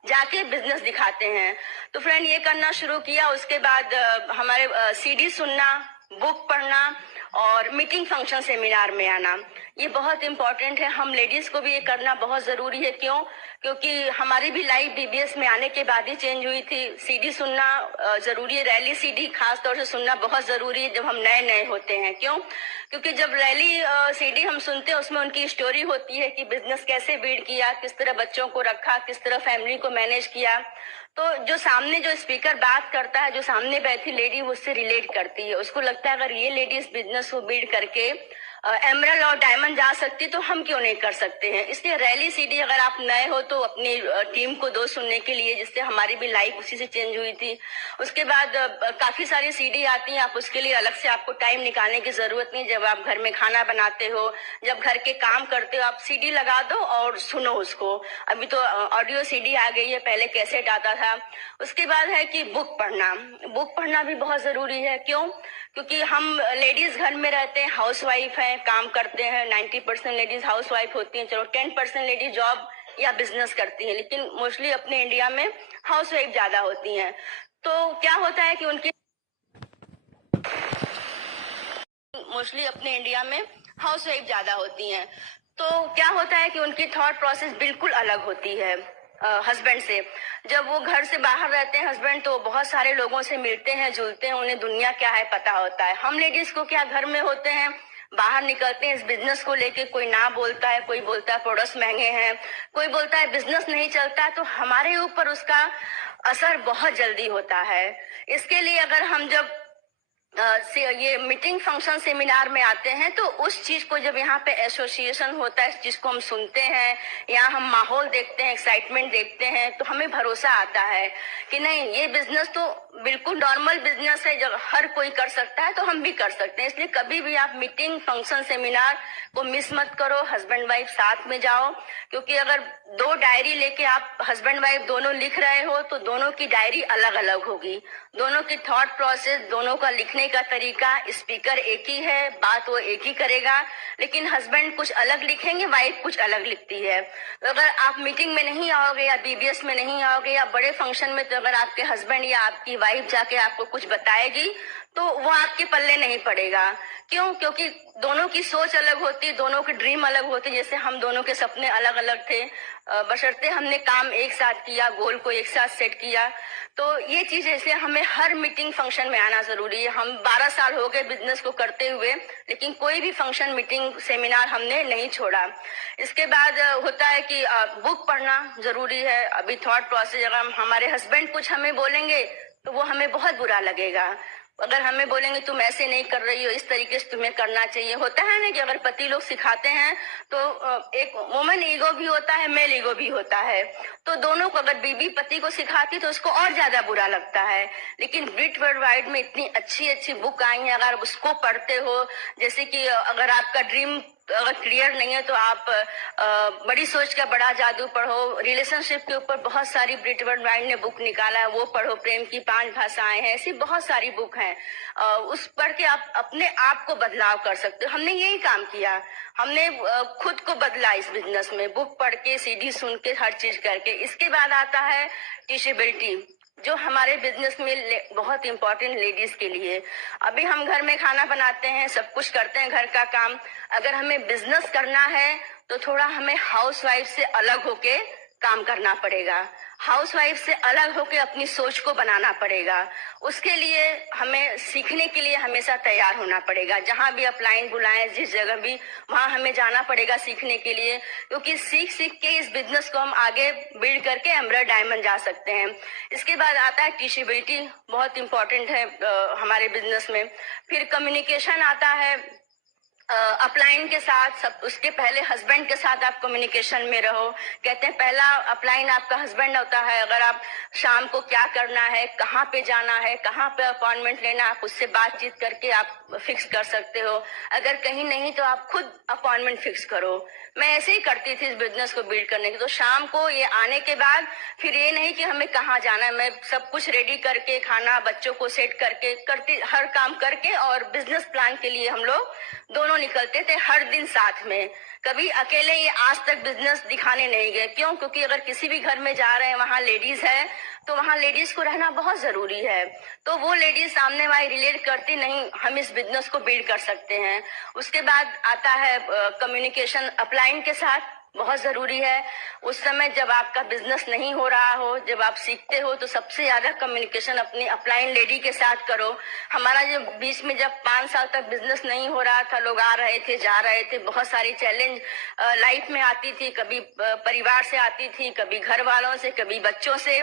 जाके बिजनेस दिखाते हैं। तो फ्रेंड ये करना शुरू किया। उसके बाद हमारे सीडी सुनना, बुक पढ़ना और मीटिंग फंक्शन सेमिनार में आना, ये बहुत इम्पोर्टेंट है। हम लेडीज को भी ये करना बहुत जरूरी है। क्यों? क्योंकि हमारी भी लाइफ बीबीएस में आने के बाद ही चेंज हुई थी। सीडी सुनना जरूरी है, रैली सीडी खास तौर से सुनना बहुत जरूरी है जब हम नए नए होते हैं। क्यों? क्योंकि जब रैली सीडी हम सुनते हैं उसमें उनकी स्टोरी होती है कि बिजनेस कैसे बिल्ड किया, किस तरह बच्चों को रखा, किस तरह फैमिली को मैनेज किया। तो जो सामने जो स्पीकर बात करता है, जो सामने बैठी लेडी वो उससे रिलेट करती है, उसको लगता है अगर ये लेडी इस बिजनेस को बिल्ड करके एमरल्ड और डायमंड जा सकती तो हम क्यों नहीं कर सकते हैं। इसलिए रैली सीडी अगर आप नए हो तो अपनी टीम को दो सुनने के लिए, जिससे हमारी भी लाइफ उसी से चेंज हुई थी। उसके बाद काफी सारी सीडी आती हैं, आप उसके लिए अलग से आपको टाइम निकालने की जरूरत नहीं। जब आप घर में खाना बनाते हो, जब घर के काम करते हो, आप सीडी लगा दो और सुनो उसको। अभी तो ऑडियो सीडी आ गई है, पहले कैसेट आता था। उसके बाद है कि बुक पढ़ना। बुक पढ़ना भी बहुत जरूरी है। क्यों? क्योंकि हम लेडीज घर में रहते हैं, हाउस वाइफ हैं, काम करते हैं। 90% लेडीज हाउस वाइफ होती हैं, चलो 10% लेडीज जॉब या बिजनेस करती हैं, लेकिन मोस्टली अपने इंडिया में हाउस वाइफ ज्यादा होती हैं। तो क्या होता है कि उनकी मोस्टली अपने इंडिया में हाउस वाइफ ज्यादा होती हैं, तो क्या होता है कि उनकी थॉट प्रोसेस बिल्कुल अलग होती है हस्बैंड से। जब वो घर से बाहर रहते हैं हस्बैंड, तो बहुत सारे लोगों से मिलते हैं, जुलते हैं, उन्हें दुनिया क्या है पता होता है। हम लेडीज को क्या, घर में होते हैं, बाहर निकलते हैं, इस बिजनेस को लेके कोई ना बोलता है, कोई बोलता है प्रोडक्ट्स महंगे हैं, कोई बोलता है बिजनेस नहीं चलता है, तो हमारे ऊपर उसका असर बहुत जल्दी होता है। इसके लिए अगर हम जब ये मीटिंग फंक्शन सेमिनार में आते हैं तो उस चीज को जब यहाँ पे एसोसिएशन होता है, जिसको हम सुनते हैं, यहाँ हम माहौल देखते हैं, एक्साइटमेंट देखते हैं, तो हमें भरोसा आता है कि नहीं, ये बिजनेस तो बिल्कुल नॉर्मल बिजनेस है, जब हर कोई कर सकता है तो हम भी कर सकते हैं। इसलिए कभी भी आप मीटिंग फंक्शन सेमिनार को मिस मत करो, हस्बैंड वाइफ साथ में जाओ। क्योंकि अगर 2 डायरी लेके आप हस्बैंड वाइफ दोनों लिख रहे हो तो दोनों की डायरी अलग अलग होगी, दोनों की थॉट प्रोसेस, दोनों का लिखने का तरीका, स्पीकर एक ही है, बात वो एक ही करेगा, लेकिन हस्बैंड कुछ अलग लिखेंगे, वाइफ कुछ अलग लिखती है। तो अगर आप मीटिंग में नहीं आओगे या बीबीएस में नहीं आओगे या बड़े फंक्शन में, तो अगर आपके हस्बैंड या आपकी वाइफ जाके आपको कुछ बताएगी तो वो आपके पल्ले नहीं पड़ेगा। क्यों? क्योंकि दोनों की सोच अलग होती है, दोनों की ड्रीम अलग होती है। जैसे हम दोनों के सपने अलग अलग थे, बशर्ते हमने काम एक साथ किया, गोल को एक साथ सेट किया। तो ये चीज इसलिए हमें हर मीटिंग फंक्शन में आना जरूरी है। हम 12 साल हो गए बिजनेस को करते हुए, लेकिन कोई भी फंक्शन, मीटिंग, सेमिनार हमने नहीं छोड़ा। इसके बाद होता है कि बुक पढ़ना जरूरी है। अभी थॉट प्रोसेस, अगर हमारे हस्बैंड कुछ हमें बोलेंगे तो वो हमें बहुत बुरा लगेगा। अगर हमें बोलेंगे तुम ऐसे नहीं कर रही हो, इस तरीके से तुम्हें करना चाहिए। होता है ना कि अगर पति लोग सिखाते हैं तो एक वुमन ईगो भी होता है, मेल ईगो भी होता है। तो दोनों को, अगर बीबी पति को सिखाती तो उसको और ज्यादा बुरा लगता है। लेकिन विट वर्ल्ड वाइड में इतनी अच्छी अच्छी बुक आई हैं, अगर उसको पढ़ते हो, जैसे कि अगर आपका ड्रीम अगर क्लियर नहीं है तो आप बड़ी सोच का बड़ा जादू पढ़ो। रिलेशनशिप के ऊपर बहुत सारी ब्रिटवर्ड माइंड ने बुक निकाला है, वो पढ़ो। प्रेम की 5 भाषाएं हैं, ऐसी बहुत सारी बुक हैं। उस पढ़ के आप अपने आप को बदलाव कर सकते हो। हमने यही काम किया, हमने खुद को बदला इस बिजनेस में, बुक पढ़ के, सीडी सुन के, हर चीज करके। इसके बाद आता है टीचेबिलिटी, जो हमारे बिजनेस में बहुत इंपॉर्टेंट लेडीज के लिए। अभी हम घर में खाना बनाते हैं, सब कुछ करते हैं घर का काम। अगर हमें बिजनेस करना है तो थोड़ा हमें हाउसवाइफ से अलग होके काम करना पड़ेगा, हाउसवाइफ से अलग होके अपनी सोच को बनाना पड़ेगा। उसके लिए हमें सीखने के लिए हमेशा तैयार होना पड़ेगा। जहां भी अपलाइन बुलाएं, जिस जगह भी, वहां हमें जाना पड़ेगा सीखने के लिए, क्योंकि सीख सीख के इस बिजनेस को हम आगे बिल्ड करके एमराल्ड डायमंड जा सकते हैं। इसके बाद आता है टीचेबिलिटी, बहुत इंपॉर्टेंट है हमारे बिजनेस में। फिर कम्युनिकेशन आता है अपलाइन के साथ। सब उसके पहले हस्बैंड के साथ आप कम्युनिकेशन में रहो। कहते हैं पहला अपलाइन आपका हस्बैंड होता है। अगर आप शाम को क्या करना है, कहाँ पे जाना है, कहाँ पे अपॉइंटमेंट लेना, आप उससे बातचीत करके आप फिक्स कर सकते हो। अगर कहीं नहीं तो आप खुद अपॉइंटमेंट फिक्स करो। मैं ऐसे ही करती थी इस बिजनेस को बिल्ड करने की। तो शाम को ये आने के बाद फिर ये नहीं कि हमें कहाँ जाना है, मैं सब कुछ रेडी करके, खाना बच्चों को सेट करके, करती हर काम करके, और बिजनेस प्लान के लिए हम लोग दोनों निकलते थे हर दिन साथ में। कभी अकेले ये आज तक बिजनेस दिखाने नहीं गए। क्यों? क्योंकि अगर किसी भी घर में जा रहे हैं, वहाँ लेडीज है, तो वहाँ लेडीज को रहना बहुत जरूरी है। तो वो लेडीज सामने वाली रिलेट करती नहीं, हम इस बिजनेस को बिल्ड कर सकते हैं। उसके बाद आता है कम्युनिकेशन अपलाइन के साथ, बहुत जरूरी है। उस समय जब आपका बिजनेस नहीं हो रहा हो, जब आप सीखते हो, तो सबसे ज्यादा कम्युनिकेशन अपनी अपलाइन लेडी के साथ करो। हमारा जो बीच में जब 5 साल तक बिजनेस नहीं हो रहा था, लोग आ रहे थे, जा रहे थे, बहुत सारी चैलेंज लाइफ में आती थी, कभी परिवार से आती थी, कभी घर वालों से, कभी बच्चों से।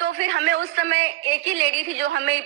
तो फिर हमें उस समय एक ही लेडी थी जो हमें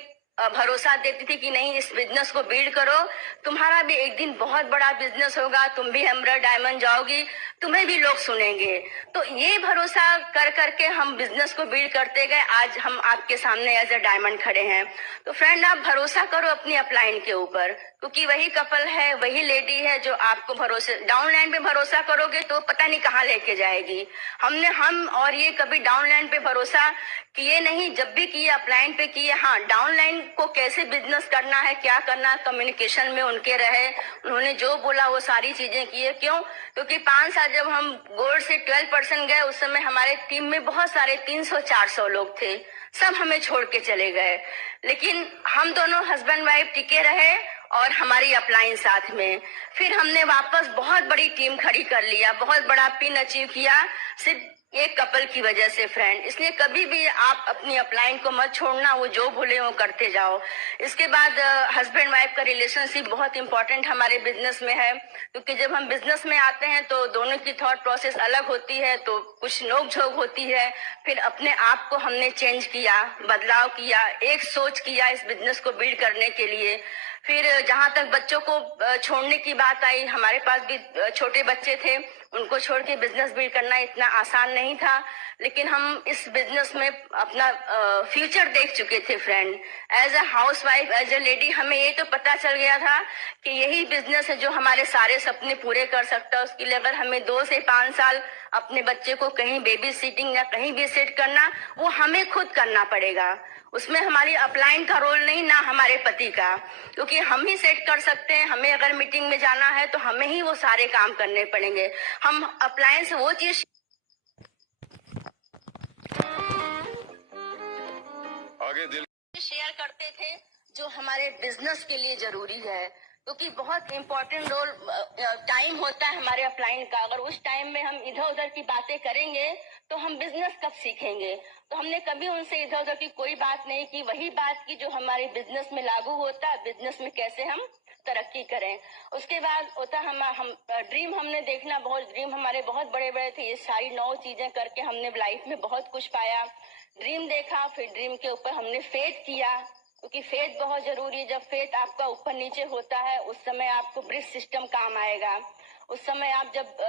भरोसा देती थी कि नहीं, इस बिजनेस को बिल्ड करो, तुम्हारा भी एक दिन बहुत बड़ा बिजनेस होगा, तुम भी एमराल्ड डायमंड जाओगी, तुम्हें भी लोग सुनेंगे। तो ये भरोसा कर करके हम बिजनेस को बिल्ड करते गए। आज हम आपके सामने एज अ डायमंड खड़े हैं। तो फ्रेंड, आप भरोसा करो अपनी अपलाइन के ऊपर, क्योंकि वही कपल है, वही लेडी है जो आपको भरोसे, डाउनलाइन पे भरोसा करोगे तो पता नहीं कहाँ लेके जाएगी। हम और ये कभी डाउनलाइन पे भरोसा किए नहीं, जब भी किए अपलाइन पे किए। हाँ, डाउनलाइन को कैसे बिजनेस करना है, क्या करना है, कम्युनिकेशन में उनके रहे, उन्होंने जो बोला वो सारी चीजें किए। क्यों? क्योंकि 5 साल जब हम गोल्ड से 12% गए, उस समय हमारे टीम में बहुत सारे 300-400 लोग थे, सब हमें छोड़ के चले गए। लेकिन हम दोनों हस्बैंड वाइफ टिके रहे और हमारी अपलाइन साथ में। फिर हमने वापस बहुत बड़ी टीम खड़ी कर लिया, बहुत बड़ा पिन अचीव किया, सिर्फ एक कपल की वजह से फ्रेंड। इसलिए कभी भी आप अपनी अपलाइन को मत छोड़ना, वो जो बोले वो करते जाओ। इसके बाद हस्बैंड वाइफ का रिलेशनशिप बहुत इंपॉर्टेंट हमारे बिजनेस में है, क्योंकि जब हम बिजनेस में आते हैं तो दोनों की थॉट प्रोसेस अलग होती है, तो कुछ नोक झोंक होती है। फिर अपने आप को हमने चेंज किया, बदलाव किया, एक सोच किया इस बिजनेस को बिल्ड करने के लिए। फिर जहां तक बच्चों को छोड़ने की बात आई, हमारे पास भी छोटे बच्चे थे, उनको छोड़ के बिजनेस बिल्ड करना इतना आसान नहीं था। लेकिन हम इस बिजनेस में अपना फ्यूचर देख चुके थे friend. As a housewife, as a lady, हमें ये तो पता चल गया था कि यही बिजनेस है जो हमारे सारे सपने पूरे कर सकता है। उसके लिए अगर हमें 2 से 5 साल अपने बच्चे को कहीं बेबी सिटिंग या कहीं भी सेट करना, वो हमें खुद करना पड़ेगा। उसमें हमारी अपलाइन का रोल नहीं, ना हमारे पति का, क्योंकि हम ही सेट कर सकते हैं। हमें अगर मीटिंग में जाना है तो हमें ही वो सारे काम करने पड़ेंगे। हम अपलाइन से वो चीज आगे दिल शेयर करते थे जो हमारे बिजनेस के लिए जरूरी है, क्योंकि बहुत इंपॉर्टेंट रोल टाइम होता है हमारे अपलाइन का। अगर उस टाइम में हम इधर उधर की बातें करेंगे तो हम बिजनेस कब सीखेंगे? तो हमने कभी उनसे इधर उधर की कोई बात नहीं की, वही बात की जो हमारे बिजनेस में लागू होता है, बिजनेस में कैसे हम तरक्की करें। उसके बाद होता हम ड्रीम हमने देखना, बहुत ड्रीम हमारे बहुत बड़े बड़े थे। ये सारी 9 चीजें करके हमने लाइफ में बहुत कुछ पाया। ड्रीम देखा, फिर ड्रीम के ऊपर हमने फेथ किया, क्योंकि फेथ बहुत जरूरी है। जब फेथ आपका ऊपर नीचे होता है, उस समय आपको ब्रिज सिस्टम काम आएगा। उस समय आप जब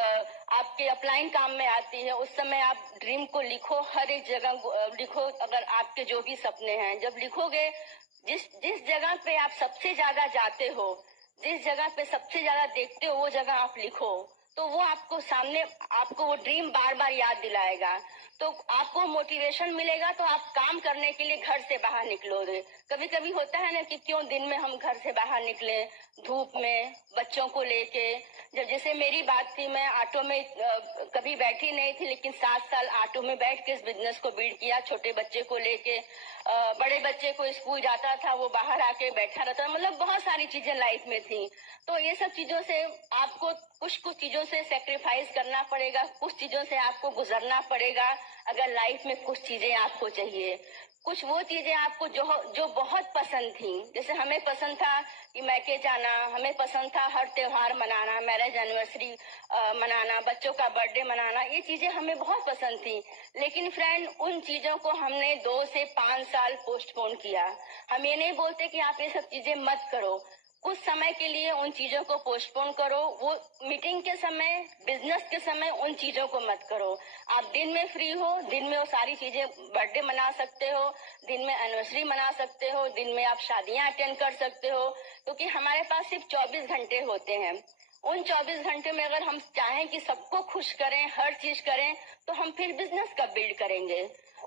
आपके अपलाइन काम में आती है, उस समय आप ड्रीम को लिखो, हर एक जगह लिखो। अगर आपके जो भी सपने हैं, जब लिखोगे, जिस जगह पे आप सबसे ज्यादा जाते हो, जिस जगह पे सबसे ज्यादा देखते हो वो जगह आप लिखो, तो वो आपको सामने आपको वो ड्रीम बार बार याद दिलाएगा, तो आपको मोटिवेशन मिलेगा, तो आप काम करने के लिए घर से बाहर निकलोगे। कभी कभी होता है ना कि क्यों दिन में हम घर से बाहर निकले धूप में बच्चों को लेके। जब जैसे मेरी बात थी, मैं ऑटो में कभी बैठी नहीं थी, लेकिन 7 साल ऑटो में बैठ के इस बिजनेस को बिल्ड किया। छोटे बच्चे को लेके, बड़े बच्चे को स्कूल जाता था वो बाहर आके बैठा रहता, मतलब बहुत सारी चीजें लाइफ में थी। तो ये सब चीजों से आपको कुछ चीजों से सेक्रीफाइस करना पड़ेगा, कुछ चीजों से आपको गुजरना पड़ेगा अगर लाइफ में कुछ चीजें आपको चाहिए। कुछ वो चीजें आपको जो बहुत पसंद थी, जैसे हमें पसंद था कि मैके जाना, हमें पसंद था हर त्योहार मनाना, मैरिज एनिवर्सरी मनाना, बच्चों का बर्थडे मनाना, ये चीजें हमें बहुत पसंद थी। लेकिन फ्रेंड, उन चीजों को हमने 2 से 5 साल पोस्टपोन किया। हम ये नहीं बोलते कि आप ये सब चीजें मत करो, कुछ समय के लिए उन चीजों को पोस्टपोन करो। वो मीटिंग के समय, बिजनेस के समय उन चीजों को मत करो। आप दिन में फ्री हो, दिन में वो सारी चीजें, बर्थडे मना सकते हो, दिन में एनिवर्सरी मना सकते हो, दिन में आप शादियां अटेंड कर सकते हो, क्योंकि हमारे पास सिर्फ 24 घंटे होते हैं। उन 24 घंटे में अगर हम चाहें कि सबको खुश करें, हर चीज करें, तो हम फिर बिजनेस कब बिल्ड करेंगे।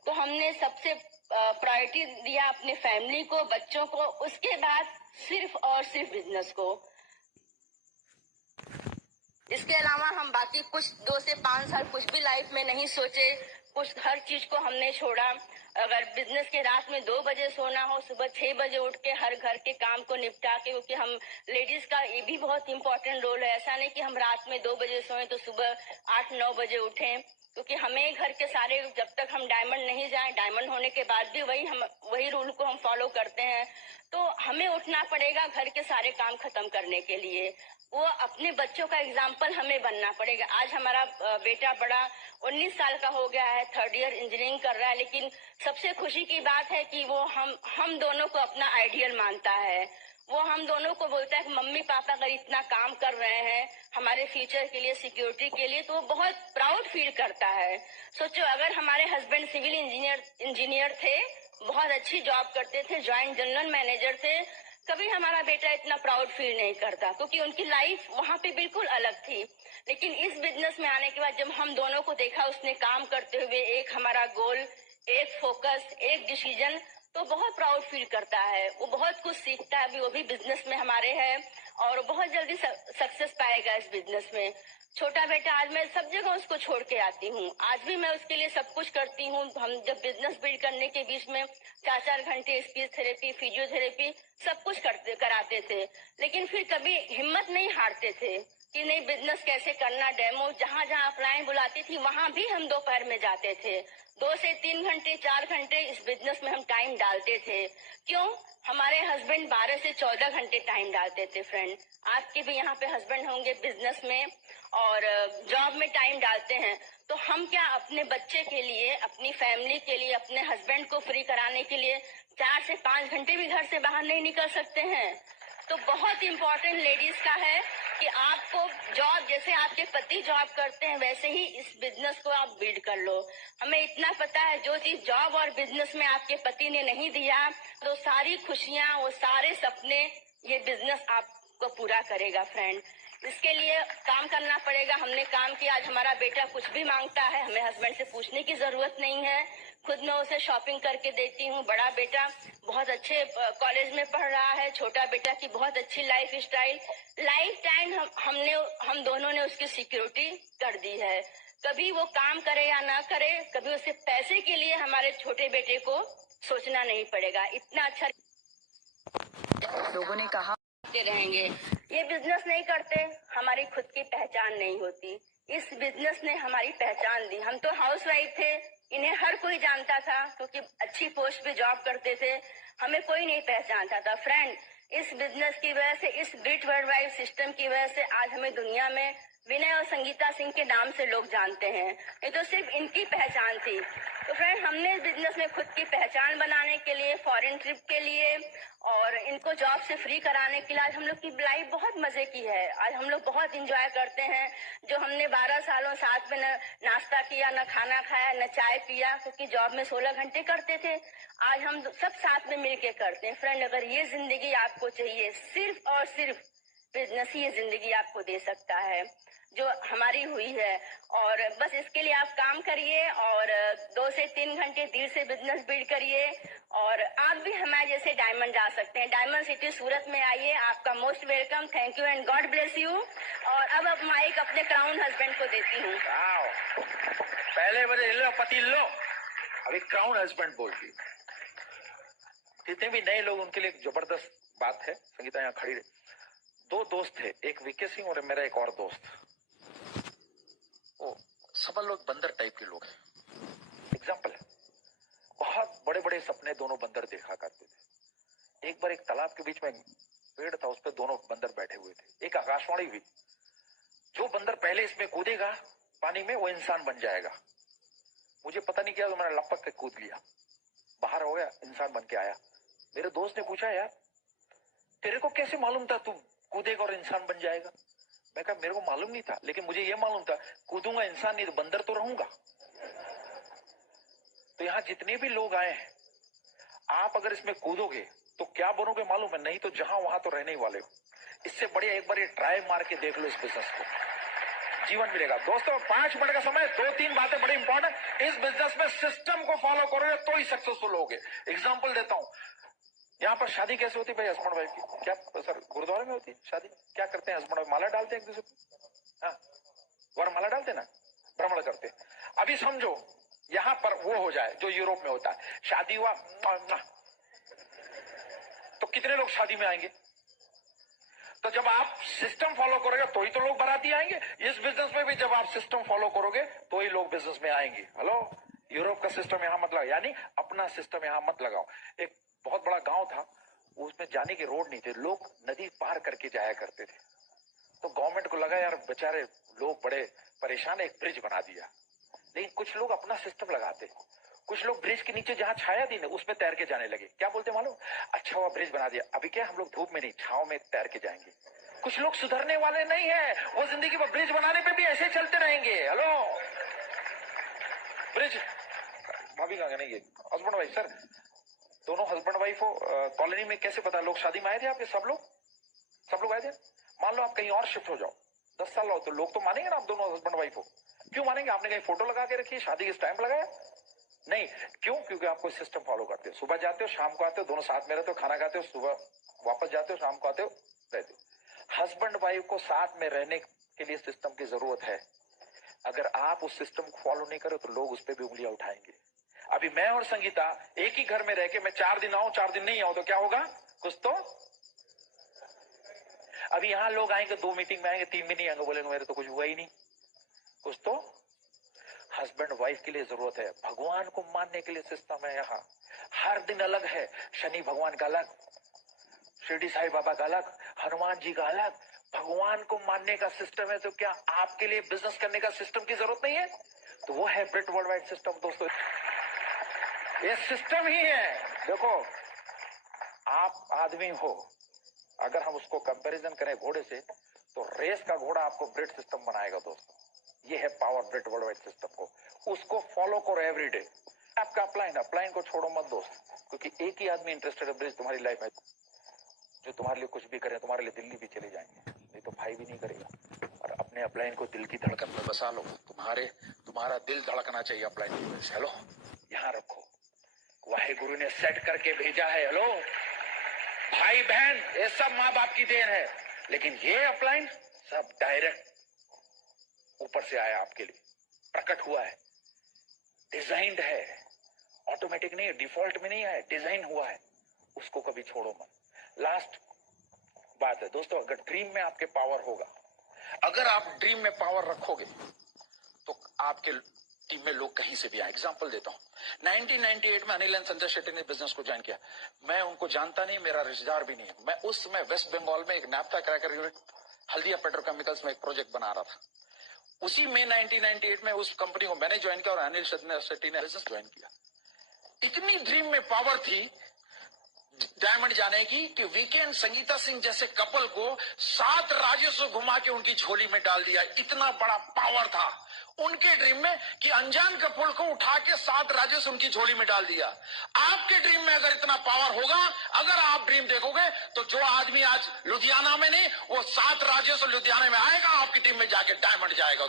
तो हमने सबसे प्रायोरिटी दिया अपने फैमिली को, बच्चों को, उसके बाद सिर्फ और सिर्फ बिजनेस को। इसके अलावा हम बाकी कुछ 2 से 5 साल कुछ भी लाइफ में नहीं सोचे, कुछ हर चीज को हमने छोड़ा। अगर बिजनेस के रात में 2 बजे सोना हो, सुबह 6 बजे उठ के हर घर के काम को निपटा के, क्योंकि हम लेडीज का ये भी बहुत इंपॉर्टेंट रोल है। ऐसा नहीं कि हम रात में 2 बजे सोएं तो सुबह 8-9 बजे उठें, क्योंकि हमें घर के सारे, जब तक हम डायमंड नहीं जाएं, डायमंड होने के बाद भी वही रूल को हम फॉलो करते हैं। तो हमें उठना पड़ेगा घर के सारे काम खत्म करने के लिए। वो अपने बच्चों का एग्जाम्पल हमें बनना पड़ेगा। आज हमारा बेटा बड़ा 19 साल का हो गया है, 3rd ईयर इंजीनियरिंग कर रहा है, लेकिन सबसे खुशी की बात है कि वो हम दोनों को अपना आइडियल मानता है। वो हम दोनों को बोलता है कि मम्मी पापा अगर इतना काम कर रहे हैं हमारे फ्यूचर के लिए, सिक्योरिटी के लिए, तो वो बहुत प्राउड फील करता है। सोचो, अगर हमारे हस्बैंड सिविल इंजीनियर थे, बहुत अच्छी जॉब करते थे, ज्वाइंट जनरल मैनेजर थे, कभी हमारा बेटा इतना प्राउड फील नहीं करता, क्योंकि उनकी लाइफ वहाँ पे बिल्कुल अलग थी। लेकिन इस बिजनेस में आने के बाद जब हम दोनों को देखा उसने काम करते हुए, एक हमारा गोल, एक फोकस, एक डिसीजन, तो बहुत प्राउड फील करता है। वो बहुत कुछ सीखता है, अभी वो भी बिजनेस में हमारे है और बहुत जल्दी सक्सेस पाएगा इस बिजनेस में। छोटा बेटा, आज मैं सब जगह उसको छोड़ के आती हूँ, आज भी मैं उसके लिए सब कुछ करती हूँ। हम जब बिजनेस बिल्ड करने के बीच में 4-4 घंटे स्पीच थेरेपी, फिजियोथेरेपी सब कुछ कराते थे, लेकिन फिर कभी हिम्मत नहीं हारते थे कि नहीं, बिजनेस कैसे करना। डेमो जहाँ जहाँ क्लाइंट बुलाती थी वहां भी हम दोपहर में जाते थे, 2 से 3 घंटे, 4 घंटे इस बिजनेस में हम टाइम डालते थे। क्यों? हमारे हस्बैंड 12 से 14 घंटे टाइम डालते थे। फ्रेंड, आपके भी यहाँ पे हस्बैंड होंगे बिजनेस में और जॉब में टाइम डालते हैं, तो हम क्या अपने बच्चे के लिए, अपनी फैमिली के लिए, अपने हस्बैंड को फ्री कराने के लिए 4 से 5 घंटे भी घर से बाहर नहीं निकल सकते हैं? तो बहुत इम्पोर्टेंट लेडीज का है कि आपको जॉब, जैसे आपके पति जॉब करते हैं वैसे ही इस बिजनेस को आप बिल्ड कर लो। हमें इतना पता है, जो चीज जॉब और बिजनेस में आपके पति ने नहीं दिया, तो सारी खुशियां, वो सारे सपने ये बिजनेस आपको पूरा करेगा। फ्रेंड, इसके लिए काम करना पड़ेगा। हमने काम किया। आज हमारा बेटा कुछ भी मांगता है, हमें हस्बैंड से पूछने की जरूरत नहीं है, खुद मैं उसे शॉपिंग करके देती हूँ। बड़ा बेटा बहुत अच्छे कॉलेज में पढ़ रहा है, छोटा बेटा की बहुत अच्छी लाइफ टाइम हम दोनों ने उसकी सिक्योरिटी कर दी है। कभी वो काम करे या ना करे, कभी उसे पैसे के लिए हमारे छोटे बेटे को सोचना नहीं पड़ेगा। इतना अच्छा लोगों ने कहा रहेंगे। ये बिजनेस नहीं करते, हमारी खुद की पहचान नहीं होती। इस बिजनेस ने हमारी पहचान दी। हम तो हाउसवाइफ थे, इन्हें हर कोई जानता था, क्योंकि अच्छी पोस्ट पे जॉब करते थे, हमें कोई नहीं पहचानता था। फ्रेंड, इस बिजनेस की वजह से, इस ग्रिट वर्ल्ड वाइड सिस्टम की वजह से आज हमें दुनिया में विनय और संगीता सिंह के नाम से लोग जानते हैं। ये तो सिर्फ इनकी पहचान थी। तो फ्रेंड, हमने इस बिजनेस में खुद की पहचान बनाने के लिए, फॉरेन ट्रिप के लिए और इनको जॉब से फ्री कराने के लिए आज हम लोग की लाइफ बहुत मजे की है। आज हम लोग बहुत एंजॉय करते हैं। जो हमने 12 सालों साथ में न नाश्ता किया, न खाना खाया, न चाय पिया, क्योंकि जॉब में 16 घंटे करते थे, आज हम सब साथ में मिलके करते हैं। फ्रेंड, अगर ये जिंदगी आपको चाहिए, सिर्फ और सिर्फ बिजनेस ही ये जिंदगी आपको दे सकता है जो हमारी हुई है। और बस इसके लिए आप काम करिए और 2 से 3 घंटे देर से बिजनेस बिल्ड करिए और आप भी हमारे जैसे डायमंड आ सकते हैं। डायमंड सिटी सूरत में आइए, आपका most welcome. Thank you and God bless you. और अब माइक अपने क्राउन हस्बैंड को देती हूँ। पहले बजे लो पति लो, अभी क्राउन हस्बैंड बोल दी। जितने भी नए लोग उनके लिए एक जबरदस्त बात है। संगीता यहाँ खड़ी रही। 2 दोस्त थे, एक वीके सिंह और मेरा एक और दोस्त। वो समझ लो बंदर टाइप के लोग हैं। एग्जाम्पल है, बहुत बड़े बड़े सपने दोनों बंदर देखा करते थे। एक बार एक तालाब के बीच में पेड़ था, उस पर दोनों बंदर बैठे हुए थे। एक आकाशवाणी हुई, जो बंदर पहले इसमें कूदेगा पानी में वो इंसान बन जाएगा। मुझे पता नहीं क्या, तो मैंने लपक के कूद लिया, बाहर हो गया, इंसान बन के आया। मेरे दोस्त ने पूछा, यार तेरे को कैसे मालूम था तू कूदेगा और इंसान बन जाएगा? मैं कहा मेरे को मालूम नहीं था, लेकिन मुझे ये मालूम था कूदूंगा इंसान नहीं तो बंदर तो रहूंगा। तो यहाँ जितने भी लोग आए हैं, आप अगर इसमें कूदोगे तो क्या बनोगे मालूम है? नहीं तो जहां वहां तो रहने ही वाले हो। इससे बढ़िया एक बार ये ट्राई मार के देख लो इस बिजनेस को, जीवन मिलेगा। दोस्तों 5 मिनट का समय, 2-3 बातें बड़ी इंपॉर्टेंट। इस बिजनेस में सिस्टम को फॉलो करोगे तो ही सक्सेसफुल होगे। एग्जाम्पल देता हूं, यहाँ पर शादी कैसे होती भाई हस्बैंड वाइफ की? क्या सर गुरुद्वारे में होती है शादी? क्या करते हैं हस्बैंड वाइफ? माला डालते हैं एक दूसरे को। हाँ, वरमाला डालते ना, भ्रमण करते। अभी समझो यहाँ पर वो हो जाए जो यूरोप में होता है, शादी हुआ तो कितने लोग शादी में आएंगे? तो जब आप सिस्टम फॉलो करोगे तो ही तो लोग बाराती आएंगे। इस बिजनेस में भी जब आप सिस्टम फॉलो करोगे तो ही लोग बिजनेस में आएंगे। हेलो, यूरोप का सिस्टम यहां मत लगाओ, यानी अपना सिस्टम यहां मत लगाओ। एक बहुत बड़ा गांव था, उसमें जाने के रोड नहीं थे, लोग नदी पार करके जाया करते थे। तो गवर्नमेंट को लगा यार बेचारे लोग बड़े परेशान है, एक ब्रिज बना दिया। लेकिन कुछ लोग अपना सिस्टम लगाते, कुछ लोग ब्रिज के नीचे जहां छाया दी ना उसमें तैर के जाने लगे। क्या बोलते मालूम? अच्छा हुआ ब्रिज बना दिया, अभी क्या हम लोग धूप में नहीं छाव में तैर के जाएंगे। कुछ लोग सुधरने वाले नहीं है, वो जिंदगी में ब्रिज बनाने पे भी ऐसे चलते रहेंगे। हेलो, ब्रिज भाभी कहा नहीं, ये हस्बैंड वाइफ सर, दोनों हस्बैंड वाइफ हो। कॉलोनी में कैसे पता? लोग शादी में आए थे आपके, सब लोग आए थे। मान लो आप कहीं और शिफ्ट हो जाओ, 10 साल हो तो लोग तो मानेंगे ना आप दोनों हस्बैंड वाइफ हो। क्यों मानेंगे? आपने कहीं फोटो लगा के रखी है, शादी के स्टैंप लगाया? नहीं। क्यों? क्योंकि आप कोई सिस्टम फॉलो करते हो। सुबह जाते हो, शाम को आते हो, दोनों साथ में रहते हो, खाना खाते हो, सुबह वापस जाते हो, शाम को आते हो, रहते हो। हस्बैंड वाइफ को साथ में रहने के लिए सिस्टम की जरूरत है। अगर आप उस सिस्टम को फॉलो नहीं करो तो लोग उस पर भी उंगलियां उठाएंगे। अभी मैं और संगीता एक ही घर में रह के मैं 4 दिन आऊं 4 दिन नहीं आऊं तो क्या होगा? कुछ तो। अभी यहाँ लोग आएंगे, 2 मीटिंग में आएंगे, 3 भी नहीं आएंगे, बोलेंगे मेरे तो कुछ हुआ ही नहीं। कुछ तो। हस्बैंड वाइफ के लिए जरूरत है। भगवान को मानने के लिए सिस्टम है यहाँ, हर दिन अलग है। शनि भगवान का अलग, शिरडी साई बाबा का अलग, हनुमान जी का अलग। भगवान को मानने का सिस्टम है, तो क्या आपके लिए बिजनेस करने का सिस्टम की जरूरत नहीं है? तो वो है ब्रिट वर्ल्ड वाइड सिस्टम। दोस्तों ये सिस्टम ही है। देखो आप आदमी हो, अगर हम उसको कंपैरिजन करें घोड़े से, तो रेस का घोड़ा आपको ब्रिट सिस्टम बनाएगा। दोस्तों ये है पावर ब्रिट वर्ल्ड वाइड सिस्टम को, उसको फॉलो करो एवरीडे। आपका अपलाइन को छोड़ो मत दोस्त, क्योंकि एक ही आदमी इंटरेस्टेड है ब्रिज तुम्हारी लाइफ में, जो तुम्हारे लिए कुछ भी करे, तुम्हारे लिए दिल्ली भी चले जाएंगे, नहीं तो भाई भी नहीं करेगा। और अपने अपलाइन को दिल की धड़कन में बसा लो। तुम्हारा दिल धड़कना चाहिए अपलाइन में। हेलो, यहाँ रखो, वाहे गुरु ने सेट करके भेजा है। हेलो भाई बहन, ये सब माँ बाप की देन है, लेकिन ये अपलाइन सब डायरेक्ट ऊपर से आया, आपके लिए प्रकट हुआ है, डिजाइंड है, ऑटोमेटिक नहीं है, डिफॉल्ट में नहीं है, डिजाइन हुआ है। उसको कभी छोड़ो मत। लास्ट बात है दोस्तों, अगर ड्रीम में आपके पावर होगा, अगर आप ड्रीम में पावर रखोगे तो आपके टीम में लोग कहीं से भी आए। एग्जांपल देता हूं, 1998 में अनिल एंड संजय शेट्टी ने बिजनेस को ज्वाइन किया। मैं उनको जानता नहीं, मेरा रिश्तेदार भी नहीं है। मैं उस समय वेस्ट बंगाल में एक नैप्था क्रैकर यूनिट हल्दिया पेट्रोकेमिकल्स में एक प्रोजेक्ट बना रहा था। उसी में 1998 में उस कंपनी को मैंने ज्वाइन किया और अनिल शेट्टी ने बिजनेस ज्वाइन किया। इतनी ड्रीम में पावर थी डायमंड जाने की कि वीकेंड संगीता सिंह जैसे कपल को 7 राज्यों से घुमा के उनकी झोली में डाल दिया। इतना बड़ा पावर था। उनके ड्रीम में कि अनजान कपूर को उठा के 7 राजेश उनकी झोली में डाल दिया। आपके ड्रीम में अगर इतना पावर होगा, अगर आप ड्रीम देखोगे, तो जो आदमी आज लुधियाना में नहीं, वो 7 राजेश लुधियाना में आएगा, आपकी टीम में जाके डायमंड जाएगा।